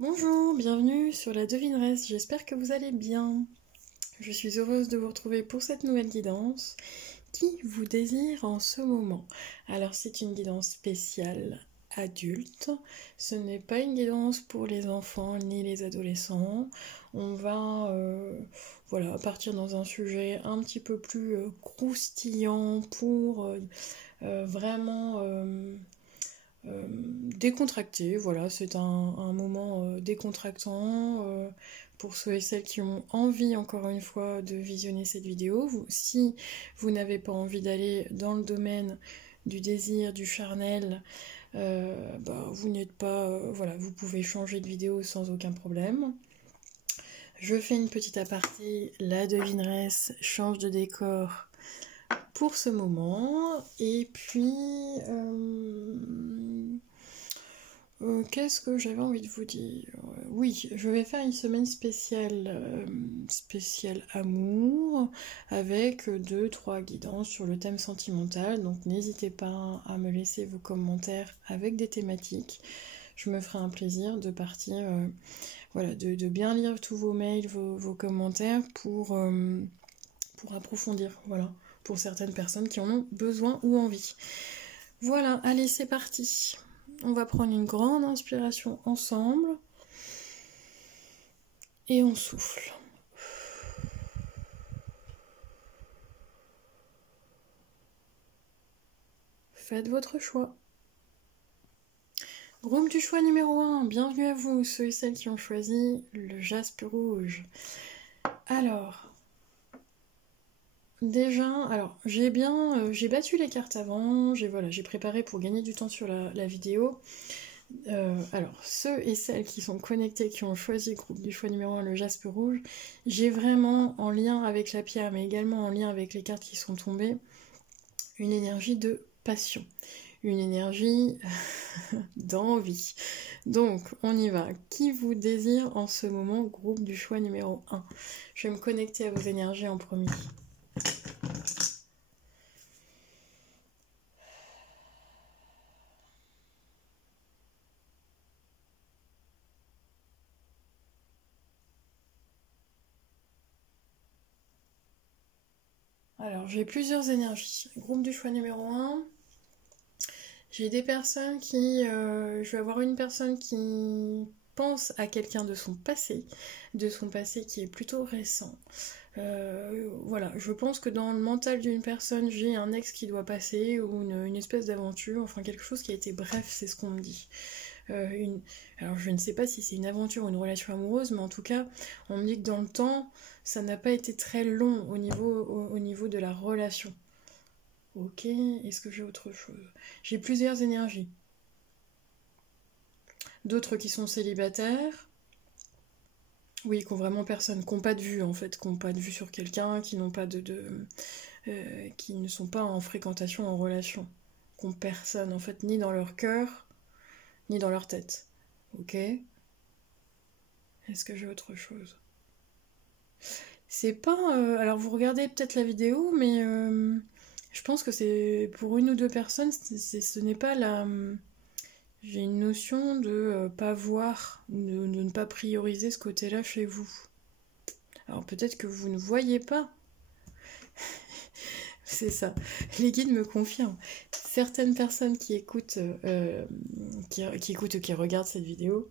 Bonjour, bienvenue sur la devineresse, j'espère que vous allez bien. Je suis heureuse de vous retrouver pour cette nouvelle guidance qui vous désire en ce moment. Alors c'est une guidance spéciale adulte, ce n'est pas une guidance pour les enfants ni les adolescents. On va partir dans un sujet un petit peu plus croustillant pour vraiment décontracté. Voilà, c'est un moment décontractant pour ceux et celles qui ont envie, encore une fois, de visionner cette vidéo. Si vous n'avez pas envie d'aller dans le domaine du désir, du charnel, vous n'êtes pas... voilà, vous pouvez changer de vidéo sans aucun problème. Je fais une petite aparté, la devineresse change de décor pour ce moment. Et puis... qu'est-ce que j'avais envie de vous dire? Oui, je vais faire une semaine spéciale amour, avec 2-3 guidances sur le thème sentimental, donc n'hésitez pas à me laisser vos commentaires avec des thématiques. Je me ferai un plaisir de partir, de bien lire tous vos mails, vos commentaires pour approfondir, voilà, pour certaines personnes qui en ont besoin ou envie. Voilà, allez, c'est parti. On va prendre une grande inspiration ensemble et on souffle. Faites votre choix. Groupe du choix numéro 1, bienvenue à vous, ceux et celles qui ont choisi le jaspe rouge. Alors, déjà, j'ai battu les cartes avant, j'ai préparé pour gagner du temps sur la vidéo. Alors, ceux et celles qui sont connectés, qui ont choisi le groupe du choix numéro 1, le jaspe rouge, j'ai vraiment, en lien avec la pierre, mais également en lien avec les cartes qui sont tombées, une énergie de passion, une énergie d'envie. Donc, on y va. Qui vous désire en ce moment, groupe du choix numéro 1? Je vais me connecter à vos énergies en premier. Alors, j'ai plusieurs énergies. Groupe du choix numéro 1. J'ai des personnes je vais avoir une personne qui pense à quelqu'un de son passé qui est plutôt récent. Voilà, je pense que dans le mental d'une personne, j'ai un ex qui doit passer ou une espèce d'aventure, enfin quelque chose qui a été bref, c'est ce qu'on me dit. Alors je ne sais pas si c'est une aventure ou une relation amoureuse, mais en tout cas, on me dit que dans le temps, ça n'a pas été très long au niveau de la relation. Ok, est-ce que j'ai autre chose? J'ai plusieurs énergies. D'autres qui sont célibataires. Oui, qui ont vraiment personne, qui n'ont pas de vue en fait, qui n'ont pas de vue sur quelqu'un, qui n'ont pas qui ne sont pas en fréquentation, en relation, qui n'ont personne en fait, ni dans leur cœur, ni dans leur tête. Ok? Est-ce que j'ai autre chose? C'est pas... alors vous regardez peut-être la vidéo, mais je pense que c'est pour une ou deux personnes, ce n'est pas la... J'ai une notion de pas voir, de ne pas prioriser ce côté-là chez vous. Alors peut-être que vous ne voyez pas. C'est ça. Les guides me confirment. Certaines personnes qui écoutent, qui écoutent ou qui regardent cette vidéo,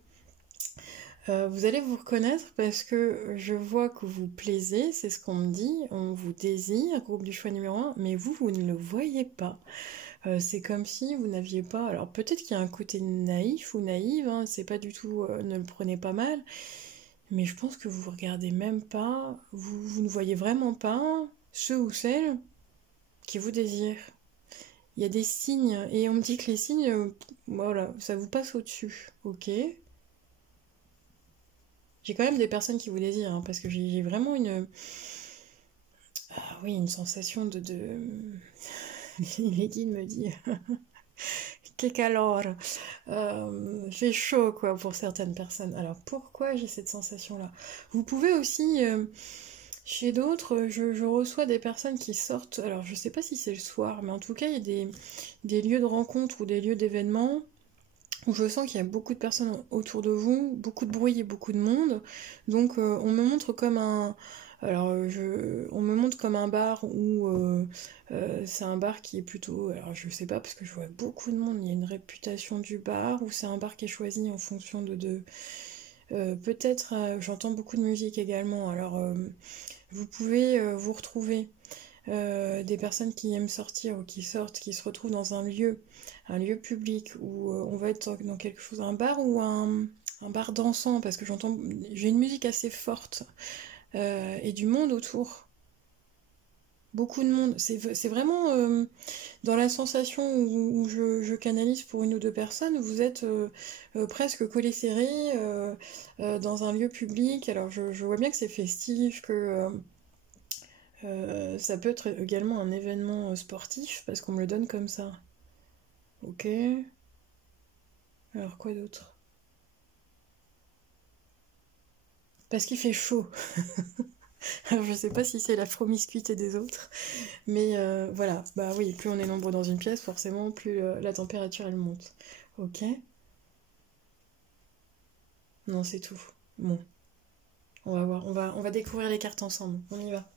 vous allez vous reconnaître parce que je vois que vous plaisez, c'est ce qu'on me dit, on vous désire, groupe du choix numéro 1, mais vous ne le voyez pas. C'est comme si vous n'aviez pas... Alors peut-être qu'il y a un côté naïf ou naïve, hein, c'est pas du tout... ne le prenez pas mal, mais je pense que vous regardez même pas, vous ne voyez vraiment pas ceux ou celles qui vous désirent. Il y a des signes, et on me dit que les signes, voilà, ça vous passe au-dessus, ok? J'ai quand même des personnes qui vous désirent, hein, parce que j'ai vraiment une... Ah oui, une sensation de... Les guides me disent... Que calor, fait chaud quoi pour certaines personnes. Alors pourquoi j'ai cette sensation là? Vous pouvez aussi, chez d'autres, je reçois des personnes qui sortent, alors je sais pas si c'est le soir, mais en tout cas il y a des lieux de rencontre ou des lieux d'événements où je sens qu'il y a beaucoup de personnes autour de vous, beaucoup de bruit et beaucoup de monde. Donc on me montre comme un... Alors on me montre comme un bar où c'est un bar qui est plutôt... Alors je sais pas parce que je vois beaucoup de monde, il y a une réputation du bar, ou c'est un bar qui est choisi en fonction peut-être j'entends beaucoup de musique également, alors vous pouvez vous retrouver des personnes qui aiment sortir ou qui sortent, qui se retrouvent dans un lieu public où on va être dans quelque chose, un bar ou un bar dansant, parce que j'ai une musique assez forte et du monde autour. Beaucoup de monde. C'est vraiment dans la sensation où je canalise pour une ou deux personnes, vous êtes presque collés serrés dans un lieu public. Alors je vois bien que c'est festif, que ça peut être également un événement sportif, parce qu'on me le donne comme ça. Ok. Alors quoi d'autre? Parce qu'il fait chaud. Alors je sais pas si c'est la promiscuité des autres, mais voilà. Bah oui, plus on est nombreux dans une pièce, forcément, plus la température elle monte. Ok. Non, c'est tout. Bon, on va voir. On va découvrir les cartes ensemble. On y va.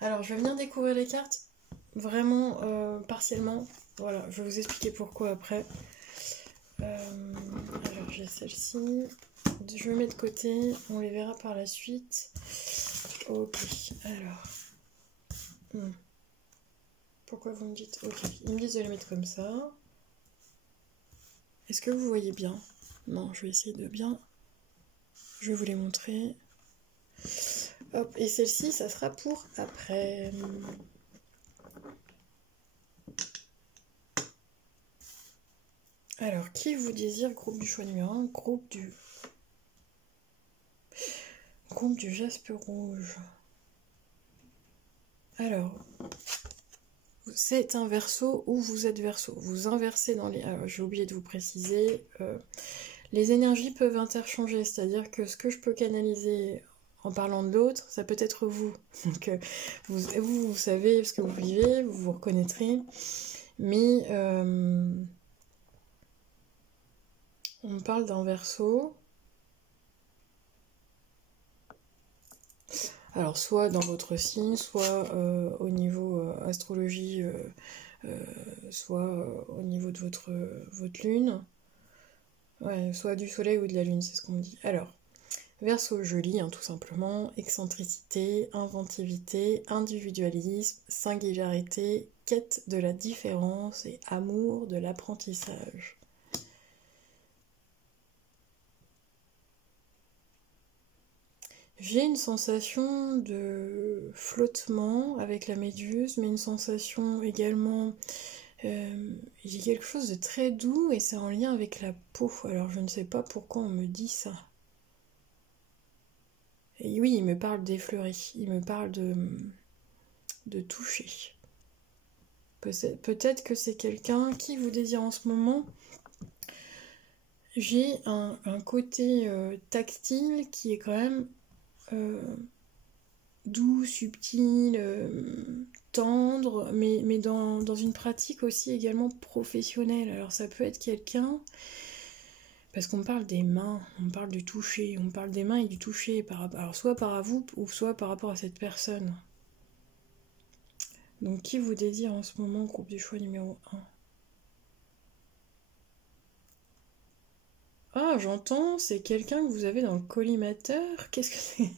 Alors je vais venir découvrir les cartes vraiment partiellement. Voilà, je vais vous expliquer pourquoi après. Alors j'ai celle-ci. Je mets de côté, on les verra par la suite. Ok, alors. Pourquoi vous me dites? Ok, ils me disent de les mettre comme ça. Est-ce que vous voyez bien? Non, je vais essayer de bien. Je vais vous les montrer. Hop, et celle-ci, ça sera pour après. Alors, qui vous désire? Groupe du choix numéro 1, groupe du jaspe rouge. Alors, c'est un verso ou vous êtes verso. Vous inversez dans les... Alors, j'ai oublié de vous préciser. Les énergies peuvent interchanger, c'est-à-dire que ce que je peux canaliser en parlant de l'autre, ça peut être vous. Donc, vous savez ce que vous vivez, vous vous reconnaîtrez. Mais on me parle d'un verso. Alors, soit dans votre signe, soit au niveau astrologie, soit au niveau de votre lune. Ouais, soit du soleil ou de la lune, c'est ce qu'on me dit. Alors, Verseau, je lis tout simplement. Excentricité, inventivité, individualisme, singularité, quête de la différence et amour de l'apprentissage. J'ai une sensation de flottement avec la méduse, mais une sensation également... j'ai quelque chose de très doux et c'est en lien avec la peau. Alors je ne sais pas pourquoi on me dit ça. Et oui, il me parle d'effleurer, il me parle de toucher. Peut-être que c'est quelqu'un qui vous désire en ce moment. J'ai un côté tactile qui est quand même doux, subtil, tendre, mais dans une pratique aussi également professionnelle. Alors ça peut être quelqu'un, parce qu'on parle des mains, on parle du toucher, on parle des mains et du toucher, alors soit par vous ou soit par rapport à cette personne. Donc qui vous désire en ce moment, groupe du choix numéro 1? Ah, j'entends, c'est quelqu'un que vous avez dans le collimateur. Qu'est-ce que c'est?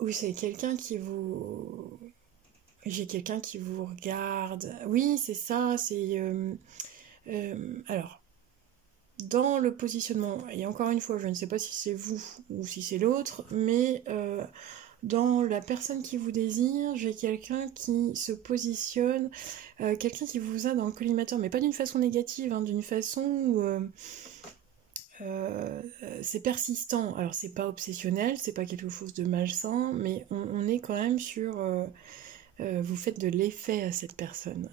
Oui, c'est quelqu'un qui vous... J'ai quelqu'un qui vous regarde. Oui, c'est ça, c'est... alors, dans le positionnement, et encore une fois, je ne sais pas si c'est vous ou si c'est l'autre, mais dans la personne qui vous désire, j'ai quelqu'un qui se positionne, quelqu'un qui vous a dans le collimateur, mais pas d'une façon négative, d'une façon où c'est persistant. Alors c'est pas obsessionnel, c'est pas quelque chose de malsain, mais on est quand même sur... vous faites de l'effet à cette personne,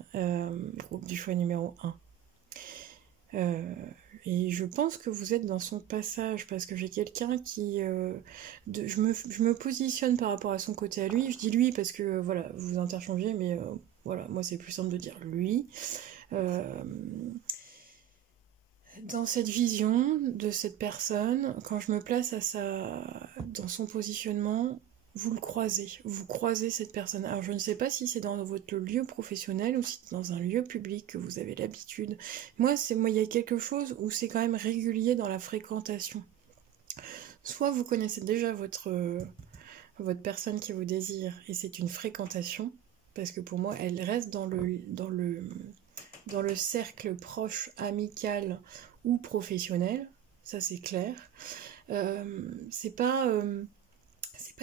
groupe du choix numéro 1. Et je pense que vous êtes dans son passage parce que j'ai quelqu'un qui... je me positionne par rapport à son côté à lui. Je dis lui parce que voilà, vous interchangez, mais voilà, moi c'est plus simple de dire lui. Dans cette vision de cette personne, quand je me place dans son positionnement, vous croisez cette personne. Alors je ne sais pas si c'est dans votre lieu professionnel ou si c'est dans un lieu public que vous avez l'habitude. Moi, il y a quelque chose où c'est quand même régulier dans la fréquentation. Soit vous connaissez déjà votre personne qui vous désire et c'est une fréquentation, parce que pour moi, elle reste dans le cercle proche, amical ou professionnel, ça c'est clair. C'est pas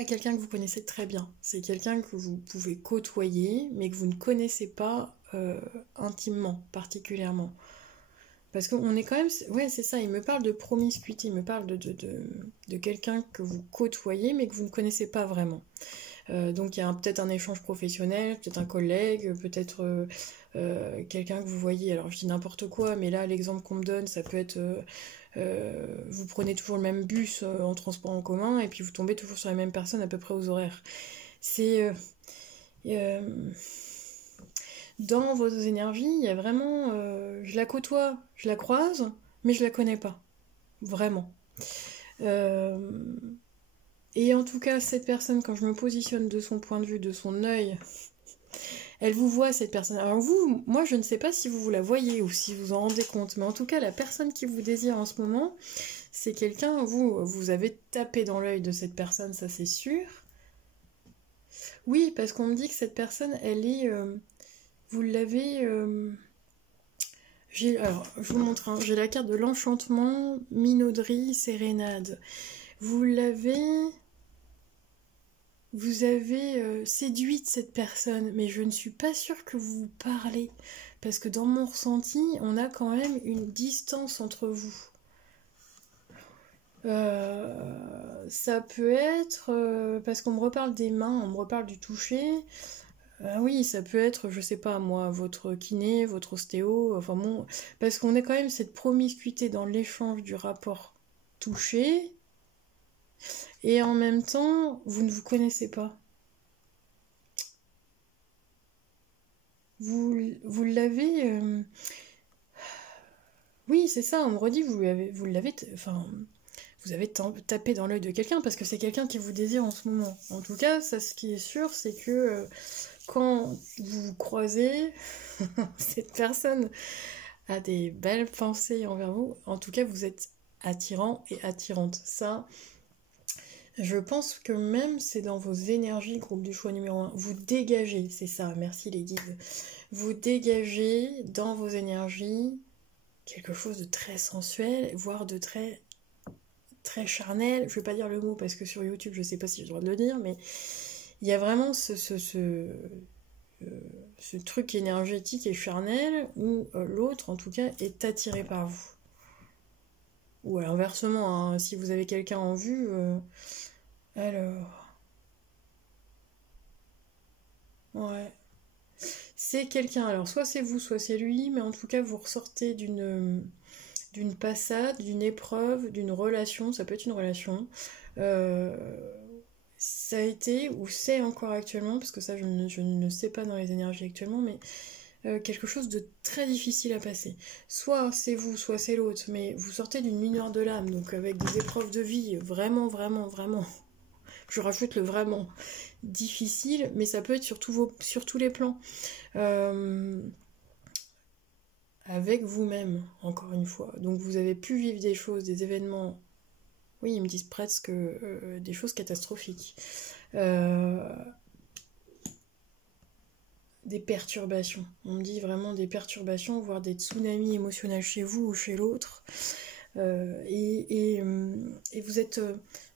quelqu'un que vous connaissez très bien, c'est quelqu'un que vous pouvez côtoyer, mais que vous ne connaissez pas intimement, particulièrement. Parce qu'on est quand même... Ouais, c'est ça, il me parle de promiscuité, il me parle de quelqu'un que vous côtoyez, mais que vous ne connaissez pas vraiment. Donc il y a peut-être un échange professionnel, peut-être un collègue, peut-être quelqu'un que vous voyez, alors je dis n'importe quoi, mais là l'exemple qu'on me donne, ça peut être vous prenez toujours le même bus en transport en commun et puis vous tombez toujours sur la même personne à peu près aux horaires. C'est dans vos énergies, il y a vraiment je la côtoie, je la croise, mais je la connais pas, vraiment. Et en tout cas, cette personne, quand je me positionne de son point de vue, de son œil, elle vous voit, cette personne. Alors vous, moi je ne sais pas si vous la voyez ou si vous en rendez compte, mais en tout cas, la personne qui vous désire en ce moment, c'est quelqu'un, vous avez tapé dans l'œil de cette personne, ça c'est sûr. Oui, parce qu'on me dit que cette personne, elle est... vous l'avez... alors, je vous montre, hein, j'ai la carte de l'enchantement, minauderie, sérénade. Vous avez séduite cette personne, mais je ne suis pas sûre que vous vous parlez, parce que dans mon ressenti, on a quand même une distance entre vous. Ça peut être, parce qu'on me reparle des mains, on me reparle du toucher. Oui, ça peut être, je sais pas moi, votre kiné, votre ostéo, enfin bon, parce qu'on a quand même cette promiscuité dans l'échange du rapport touché, et en même temps, vous ne vous connaissez pas. Vous l'avez... Oui, c'est ça, on me redit, vous l'avez... Enfin, vous avez tapé dans l'œil de quelqu'un, parce que c'est quelqu'un qui vous désire en ce moment. En tout cas, ça, ce qui est sûr, c'est que quand vous vous croisez, cette personne a des belles pensées envers vous. En tout cas, vous êtes attirant et attirante. Ça... Je pense que même c'est dans vos énergies, groupe du choix numéro 1, vous dégagez, c'est ça, merci les guides, vous dégagez dans vos énergies quelque chose de très sensuel, voire de très, très charnel. Je vais pas dire le mot parce que sur YouTube, je sais pas si j'ai le droit de le dire, mais il y a vraiment ce truc énergétique et charnel où l'autre, en tout cas, est attiré par vous. Ou inversement, hein, si vous avez quelqu'un en vue... Alors... Ouais. C'est quelqu'un, alors soit c'est vous, soit c'est lui, mais en tout cas vous ressortez d'une passade, d'une épreuve, d'une relation, ça peut être une relation. Euh, Ça a été, ou c'est encore actuellement, parce que ça je ne sais pas dans les énergies actuellement, mais quelque chose de très difficile à passer. Soit c'est vous, soit c'est l'autre, mais vous sortez d'une mine noire de l'âme, donc avec des épreuves de vie vraiment, vraiment, vraiment... Je rajoute le vraiment difficile, mais ça peut être sur tous les plans. Avec vous-même, encore une fois. Donc vous avez pu vivre des choses, des événements, oui, ils me disent presque des choses catastrophiques. Des perturbations. On me dit vraiment des perturbations, voire des tsunamis émotionnels chez vous ou chez l'autre. Et vous êtes...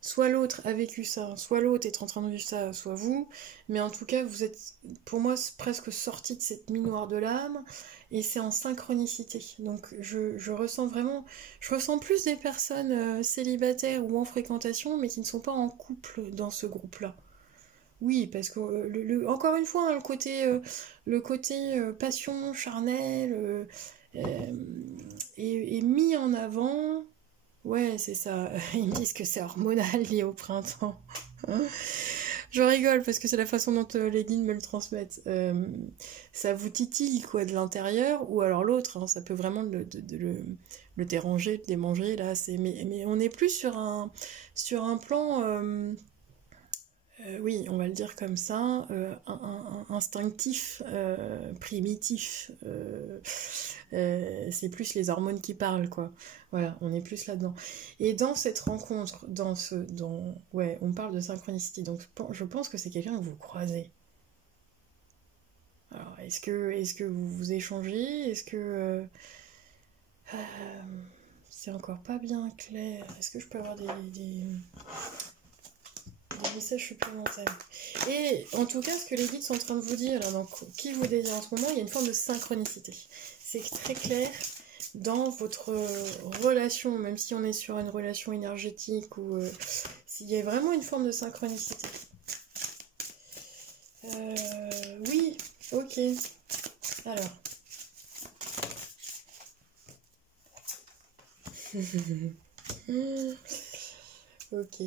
soit l'autre a vécu ça, soit l'autre est en train de vivre ça, soit vous. Mais en tout cas, vous êtes, pour moi, presque sorti de cette mine noire de l'âme. Et c'est en synchronicité. Donc je ressens vraiment... Je ressens plus des personnes célibataires ou en fréquentation, mais qui ne sont pas en couple dans ce groupe-là. Oui, parce que, encore une fois, hein, le côté passion charnelle est mis en avant. Ouais, c'est ça. Ils me disent que c'est hormonal lié au printemps. Je rigole parce que c'est la façon dont les guides me le transmettent. Ça vous titille quoi de l'intérieur, ou alors l'autre, hein, ça peut vraiment le déranger, le démanger. Là, mais on est plus sur un plan, oui, on va le dire comme ça, instinctif, primitif. C'est plus les hormones qui parlent, quoi. Voilà, on est plus là-dedans. Et dans cette rencontre, ouais, on parle de synchronicité. Donc, je pense que c'est quelqu'un que vous croisez. Alors, est-ce que vous vous échangez? Est-ce que c'est encore pas bien clair? Est-ce que je peux avoir des messages supplémentaires? Et en tout cas, ce que les guides sont en train de vous dire, là, donc, qui vous désire en ce moment, il y a une forme de synchronicité. C'est très clair dans votre relation, même si on est sur une relation énergétique, ou s'il y a vraiment une forme de synchronicité. Oui, ok. Alors. Ok.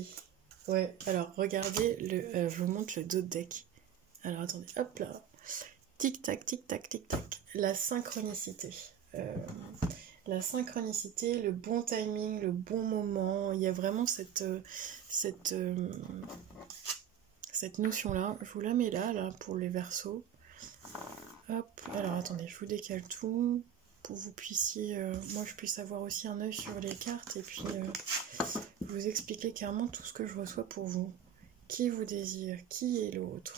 Ouais, alors regardez, je vous montre le dos de deck. Alors attendez, hop là. Tic-tac, tic-tac, tic-tac. La synchronicité. La synchronicité, le bon timing, le bon moment. Il y a vraiment cette notion-là. Je vous la mets là, pour les Verseaux. Hop, alors attendez, je vous décale tout pour que vous puissiez, moi je puisse avoir aussi un œil sur les cartes et puis vous expliquer clairement tout ce que je reçois pour vous. Qui vous désire? Qui est l'autre?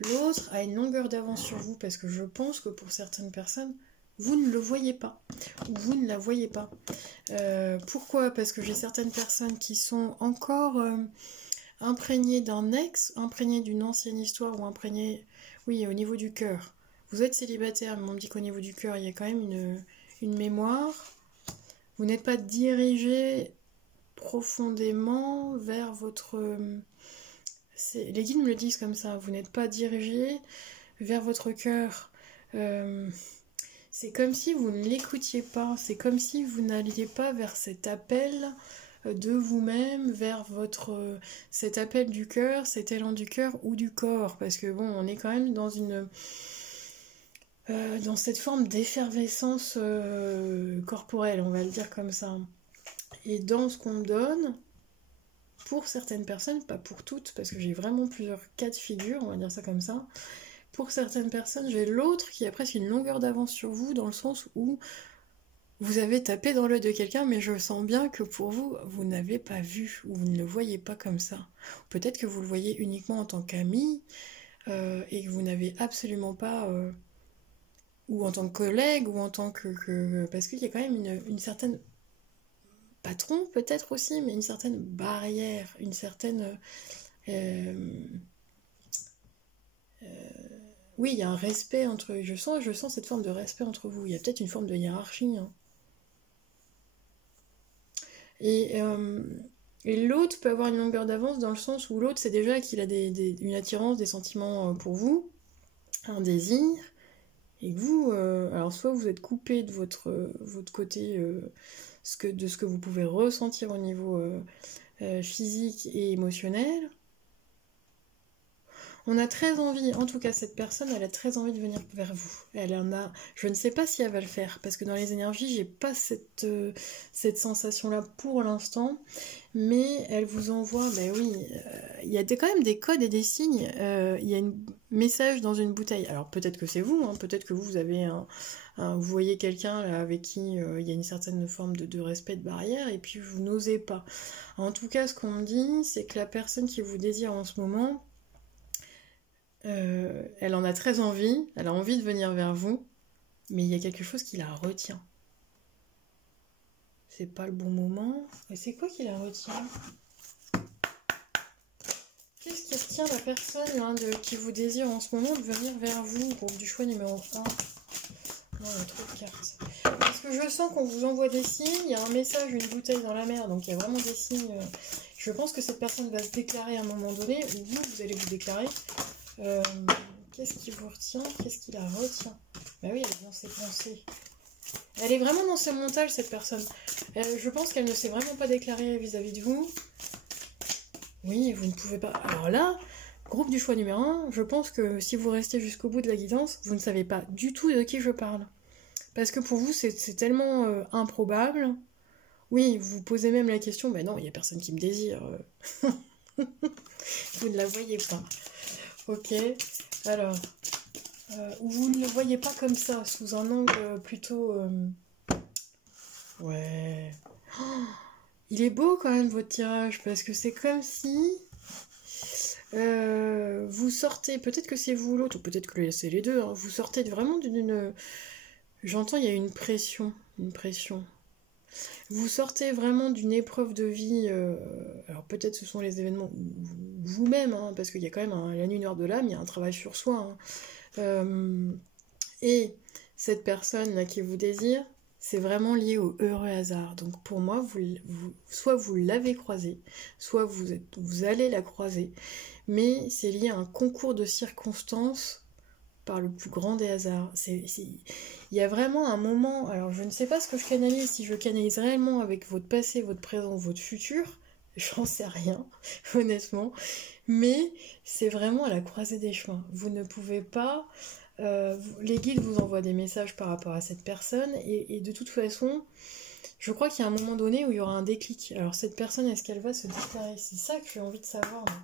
L'autre a une longueur d'avance sur vous parce que je pense que pour certaines personnes, vous ne le voyez pas. Ou vous ne la voyez pas. Pourquoi? Parce que j'ai certaines personnes qui sont encore imprégnées d'un ex, imprégnées d'une ancienne histoire ou imprégnées, oui, au niveau du cœur. Vous êtes célibataire, mais on me dit qu'au niveau du cœur, il y a quand même une mémoire. Vous n'êtes pas dirigé profondément vers votre... les guides me le disent comme ça, vous n'êtes pas dirigé vers votre cœur. C'est comme si vous ne l'écoutiez pas, c'est comme si vous n'alliez pas vers cet appel de vous-même, vers cet appel du cœur, cet élan du cœur ou du corps, parce que bon, on est quand même dans dans cette forme d'effervescence corporelle, on va le dire comme ça. Et dans ce qu'on me donne, pour certaines personnes, pas pour toutes, parce que j'ai vraiment plusieurs cas de figure, on va dire ça comme ça. Pour certaines personnes, j'ai l'autre qui a presque une longueur d'avance sur vous, dans le sens où vous avez tapé dans l'œil de quelqu'un, mais je sens bien que pour vous, vous n'avez pas vu, ou vous ne le voyez pas comme ça. Peut-être que vous le voyez uniquement en tant qu'ami, et que vous n'avez absolument pas... ou en tant que collègue, ou en tant que... Parce qu'il y a quand même une certaine... patron peut-être aussi, mais une certaine barrière, une certaine... oui, il y a un respect entre... Je sens cette forme de respect entre vous. Il y a peut-être une forme de hiérarchie. Hein. Et l'autre peut avoir une longueur d'avance dans le sens où l'autre, c'est déjà qu'il a une attirance, des sentiments pour vous, un désir, et que vous... alors soit vous êtes coupé de votre côté... de ce que vous pouvez ressentir au niveau physique et émotionnel. On a très envie, en tout cas cette personne, elle a très envie de venir vers vous. Elle en a, je ne sais pas si elle va le faire, parce que dans les énergies, j'ai pas cette sensation-là pour l'instant, mais elle vous envoie, ben oui, il y a quand même des codes et des signes, il y a un message dans une bouteille. Alors peut-être que c'est vous, hein, peut-être que vous avez vous voyez quelqu'un avec qui il y a une certaine forme de respect, de barrière, et puis vous n'osez pas. En tout cas, ce qu'on me dit, c'est que la personne qui vous désire en ce moment, elle en a très envie, elle a envie de venir vers vous, mais il y a quelque chose qui la retient. C'est pas le bon moment. Et c'est quoi qui la retient? Qu'est-ce qui retient la personne là, qui vous désire en ce moment de venir vers vous? Groupe du choix numéro 1. Non, il y a trop de cartes. Parce que je sens qu'on vous envoie des signes, il y a un message, une bouteille dans la mer, donc il y a vraiment des signes. Je pense que cette personne va se déclarer à un moment donné, ou vous allez vous déclarer. Qu'est-ce qui vous retient? Qu'est-ce qui la retient? Bah oui, elle est dans ses pensées. Elle est vraiment dans ce montage, cette personne. Je pense qu'elle ne s'est vraiment pas déclarée vis-à-vis de vous. Oui, vous ne pouvez pas... Alors là, Groupe du choix numéro 1, je pense que si vous restez jusqu'au bout de la guidance, vous ne savez pas du tout de qui je parle. Parce que pour vous, c'est tellement improbable. Oui, vous vous posez même la question, ben non, il n'y a personne qui me désire. Vous ne la voyez pas. Ok, alors, vous ne le voyez pas comme ça, sous un angle plutôt... Ouais. Oh, il est beau quand même votre tirage, parce que c'est comme si... vous sortez, peut-être que c'est vous l'autre, ou peut-être que c'est les deux, hein, vous sortez vraiment d'une... J'entends, il y a une pression, une pression. Vous sortez vraiment d'une épreuve de vie, alors peut-être ce sont les événements vous-même, hein, parce qu'il y a quand même la nuit noire de l'âme, il y a un travail sur soi. Hein. Et cette personne-là qui vous désire, c'est vraiment lié au heureux hasard. Donc pour moi, soit vous l'avez croisée, soit vous allez la croiser, mais c'est lié à un concours de circonstances par le plus grand des hasards. Il y a vraiment un moment, alors je ne sais pas ce que je canalise, si je canalise réellement avec votre passé, votre présent, votre futur, j'en sais rien, honnêtement, mais c'est vraiment à la croisée des chemins. Vous ne pouvez pas... les guides vous envoient des messages par rapport à cette personne, et de toute façon, je crois qu'il y a un moment donné où il y aura un déclic. Alors cette personne, est-ce qu'elle va se déclarer? C'est ça que j'ai envie de savoir, moi.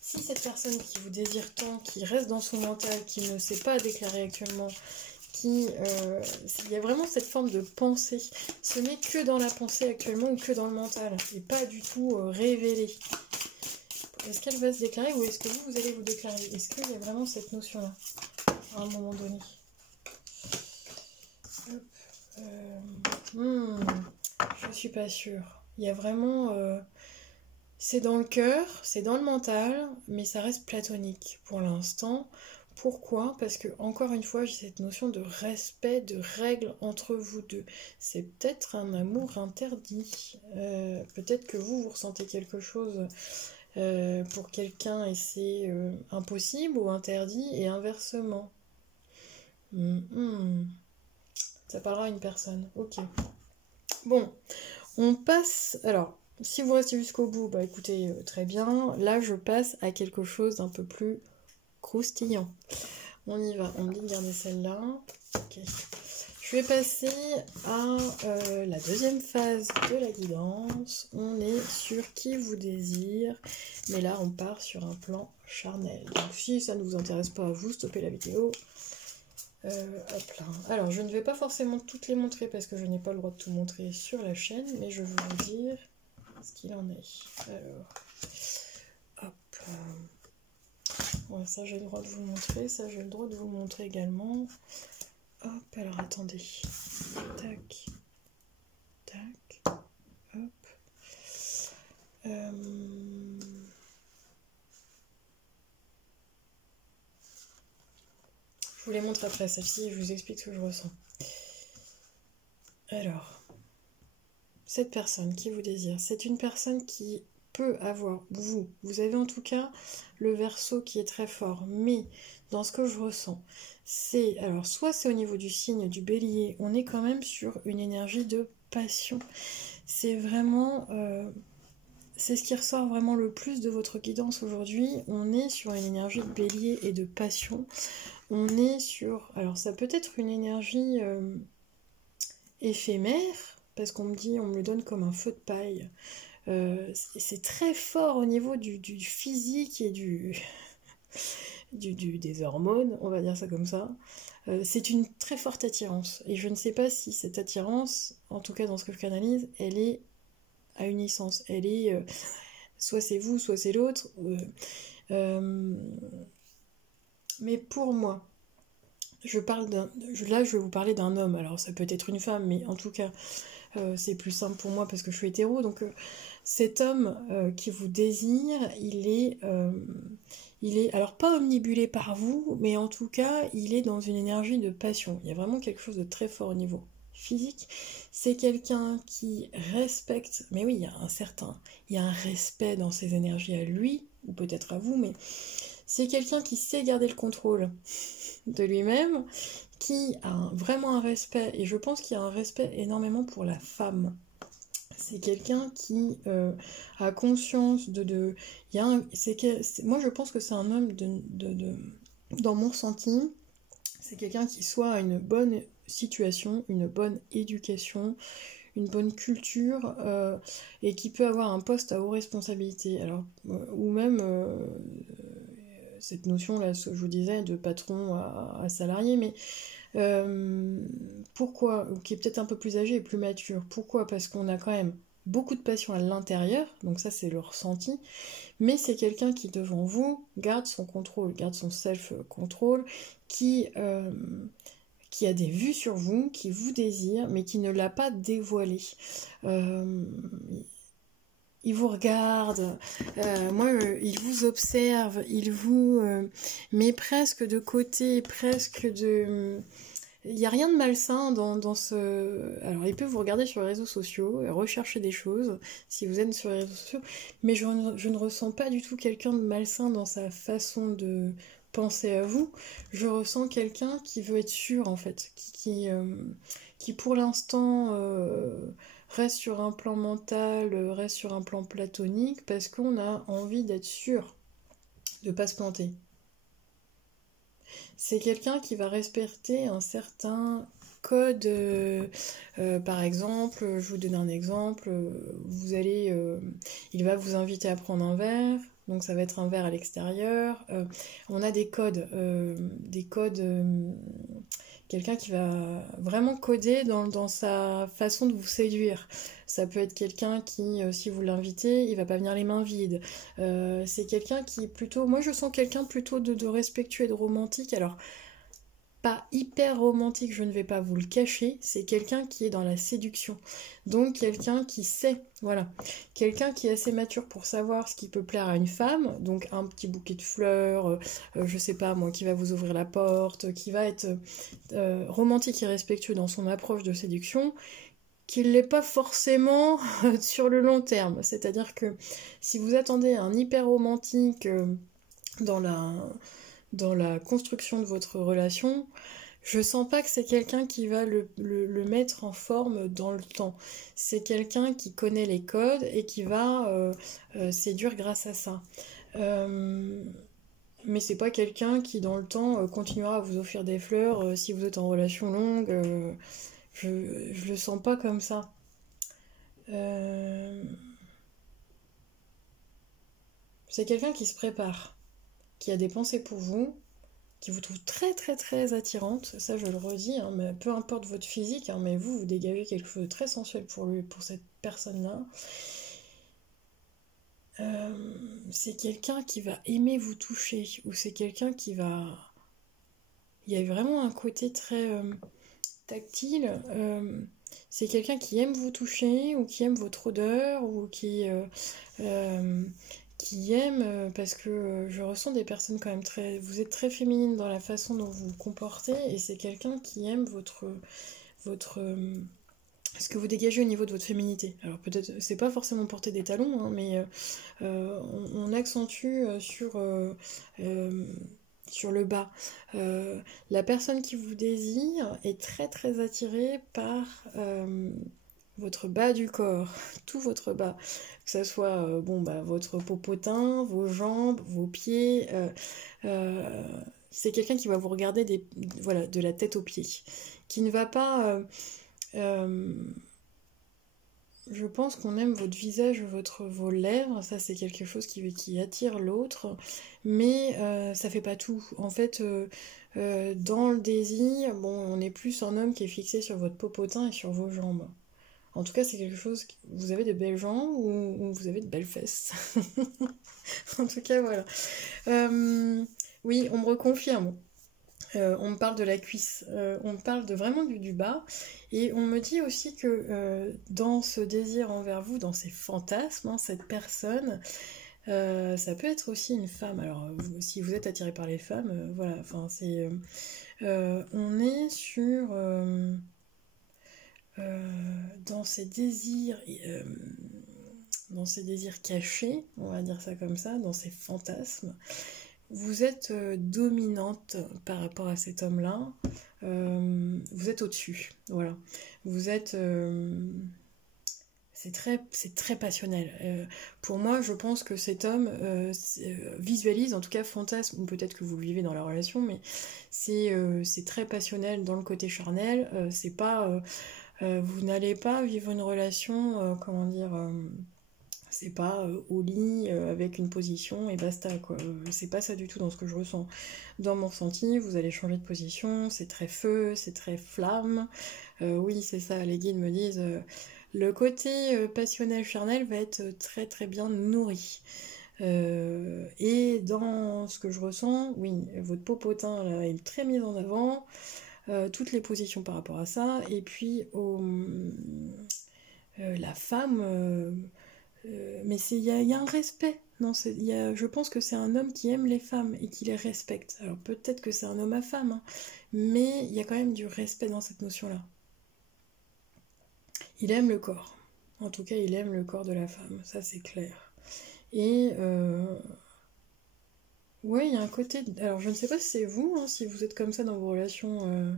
Si cette personne qui vous désire tant, qui reste dans son mental, qui ne sait pas déclarer actuellement, il y a vraiment cette forme de pensée. Ce n'est que dans la pensée actuellement ou que dans le mental, et pas du tout révélé. Est-ce qu'elle va se déclarer ou est-ce que vous allez vous déclarer? Est-ce qu'il y a vraiment cette notion-là à un moment donné? Je suis pas sûre. Il y a vraiment... c'est dans le cœur, c'est dans le mental, mais ça reste platonique pour l'instant. Pourquoi? Parce que, encore une fois, j'ai cette notion de respect, de règles entre vous deux. C'est peut-être un amour interdit. Peut-être que vous ressentez quelque chose pour quelqu'un et c'est impossible ou interdit, et inversement. Ça parlera à une personne. Ok. Bon, on passe... Alors... Si vous restez jusqu'au bout, bah écoutez, très bien. Là, je passe à quelque chose d'un peu plus croustillant. On y va. On me dit de garder celle-là. Ok. Je vais passer à la deuxième phase de la guidance. On est sur qui vous désire. Mais là, on part sur un plan charnel. Donc, si ça ne vous intéresse pas à vous, stoppez la vidéo. Hop là. Alors, je ne vais pas forcément toutes les montrer parce que je n'ai pas le droit de tout montrer sur la chaîne. Mais je vais vous dire... ce qu'il en est. Alors, hop. Ouais, ça j'ai le droit de vous le montrer, ça j'ai le droit de vous le montrer également. Hop, alors attendez. Tac. Tac. Hop. Je vous les montre après celle-ci, je vous explique ce que je ressens. Alors, cette personne qui vous désire, c'est une personne qui peut avoir, vous avez en tout cas le Verseau qui est très fort, mais dans ce que je ressens, c'est, alors soit c'est au niveau du signe du Bélier, on est quand même sur une énergie de passion, c'est vraiment, c'est ce qui ressort vraiment le plus de votre guidance aujourd'hui, on est sur une énergie de Bélier et de passion, on est sur, alors ça peut être une énergie éphémère, parce qu'on me dit, on me le donne comme un feu de paille. C'est très fort au niveau du physique et des hormones, on va dire ça comme ça. C'est une très forte attirance. Et je ne sais pas si cette attirance, en tout cas dans ce que je canalise, elle est à une licence. Elle est... soit c'est vous, soit c'est l'autre. Mais pour moi, là je vais vous parler d'un homme. Alors ça peut être une femme, mais en tout cas... c'est plus simple pour moi parce que je suis hétéro, donc cet homme qui vous désire, il est alors pas omnibulé par vous, mais en tout cas, il est dans une énergie de passion. Il y a vraiment quelque chose de très fort au niveau physique. C'est quelqu'un qui respecte, mais oui, il y a un respect dans ses énergies à lui, ou peut-être à vous, mais c'est quelqu'un qui sait garder le contrôle de lui-même, qui a vraiment un respect, et je pense qu'il y a un respect énormément pour la femme. C'est quelqu'un qui a conscience moi je pense que c'est un homme dans mon ressenti, c'est quelqu'un qui soit a une bonne situation, une bonne éducation, une bonne culture et qui peut avoir un poste à haute responsabilité. Alors, ou même cette notion là, ce que je vous disais, de patron à salarié, mais pourquoi, qui est peut-être un peu plus âgé et plus mature. Pourquoi? Parce qu'on a quand même beaucoup de passion à l'intérieur, donc ça c'est le ressenti, mais c'est quelqu'un qui devant vous garde son contrôle, garde son self-control, qui a des vues sur vous, qui vous désire, mais qui ne l'a pas dévoilé. Il vous regarde, il vous observe, il vous met presque de côté, presque de... Il n'y a rien de malsain dans ce... Alors, il peut vous regarder sur les réseaux sociaux, rechercher des choses, si vous êtes sur les réseaux sociaux, mais je ne ressens pas du tout quelqu'un de malsain dans sa façon de penser à vous. Je ressens quelqu'un qui veut être sûr, en fait, qui pour l'instant reste sur un plan mental, reste sur un plan platonique, parce qu'on a envie d'être sûr de ne pas se planter. C'est quelqu'un qui va respecter un certain code. Par exemple, je vous donne un exemple, il va vous inviter à prendre un verre, donc ça va être un verre à l'extérieur. On a des codes, quelqu'un qui va vraiment coder dans sa façon de vous séduire. Ça peut être quelqu'un qui, si vous l'invitez, il va pas venir les mains vides. C'est quelqu'un qui est plutôt... Moi, je sens quelqu'un plutôt de respectueux et de romantique. Alors, pas hyper romantique, je ne vais pas vous le cacher. C'est quelqu'un qui est dans la séduction. Donc, quelqu'un qui sait, voilà. Quelqu'un qui est assez mature pour savoir ce qui peut plaire à une femme. Donc, un petit bouquet de fleurs, je sais pas moi, qui va vous ouvrir la porte, qui va être romantique et respectueux dans son approche de séduction, qu'il l'est pas forcément sur le long terme. C'est-à-dire que si vous attendez un hyper romantique dans la construction de votre relation, je sens pas que c'est quelqu'un qui va le mettre en forme dans le temps. C'est quelqu'un qui connaît les codes et qui va séduire grâce à ça. Mais c'est pas quelqu'un qui dans le temps continuera à vous offrir des fleurs si vous êtes en relation longue. Je le sens pas comme ça. C'est quelqu'un qui se prépare, qui a des pensées pour vous, qui vous trouve très très très attirante. Ça je le redis, hein, mais peu importe votre physique, hein, mais vous dégagez quelque chose de très sensuel pour cette personne-là. C'est quelqu'un qui va aimer vous toucher, ou c'est quelqu'un qui va... Il y a vraiment un côté très tactile. C'est quelqu'un qui aime vous toucher, ou qui aime votre odeur, ou qui aime, parce que je ressens des personnes quand même très... Vous êtes très féminine dans la façon dont vous vous comportez, et c'est quelqu'un qui aime ce que vous dégagez au niveau de votre féminité. Alors peut-être, c'est pas forcément porter des talons, hein, mais on accentue sur le bas. La personne qui vous désire est très très attirée par votre bas du corps, tout votre bas, que ce soit votre popotin, vos jambes, vos pieds. C'est quelqu'un qui va vous regarder de la tête aux pieds, qui ne va pas... je pense qu'on aime votre visage, vos lèvres, ça c'est quelque chose qui attire l'autre, mais ça fait pas tout. En fait, dans le désir, bon, on est plus un homme qui est fixé sur votre popotin et sur vos jambes. En tout cas, c'est quelque chose... Vous avez de belles jambes ou vous avez de belles fesses. En tout cas, voilà. Oui, on me reconfirme. On me parle de la cuisse, on me parle vraiment du bas, et on me dit aussi que dans ce désir envers vous, dans ces fantasmes, hein, cette personne, ça peut être aussi une femme. Alors, si vous êtes attiré par les femmes, voilà, enfin, c'est... on est sur... dans ces désirs... dans ces désirs cachés, on va dire ça comme ça, dans ces fantasmes, vous êtes dominante par rapport à cet homme-là, vous êtes au-dessus, voilà. Vous êtes... c'est très passionnel. Pour moi, je pense que cet homme visualise, en tout cas fantasme, ou peut-être que vous le vivez dans la relation, mais c'est très passionnel dans le côté charnel. C'est pas, vous n'allez pas vivre une relation, comment dire, c'est pas au lit avec une position et basta quoi. C'est pas ça du tout dans ce que je ressens. Dans mon ressenti, vous allez changer de position, c'est très feu, c'est très flamme. Oui, c'est ça, les guides me disent le côté passionnel charnel va être très très bien nourri. Et dans ce que je ressens, oui, votre popotin là est très mis en avant, toutes les positions par rapport à ça, et puis la femme. Mais il y a un respect. Non, je pense que c'est un homme qui aime les femmes et qui les respecte. Alors peut-être que c'est un homme à femme, hein, mais il y a quand même du respect dans cette notion-là. Il aime le corps. En tout cas, il aime le corps de la femme, ça c'est clair. Et ouais, il y a un côté. Alors je ne sais pas si c'est vous, hein, si vous êtes comme ça dans vos relations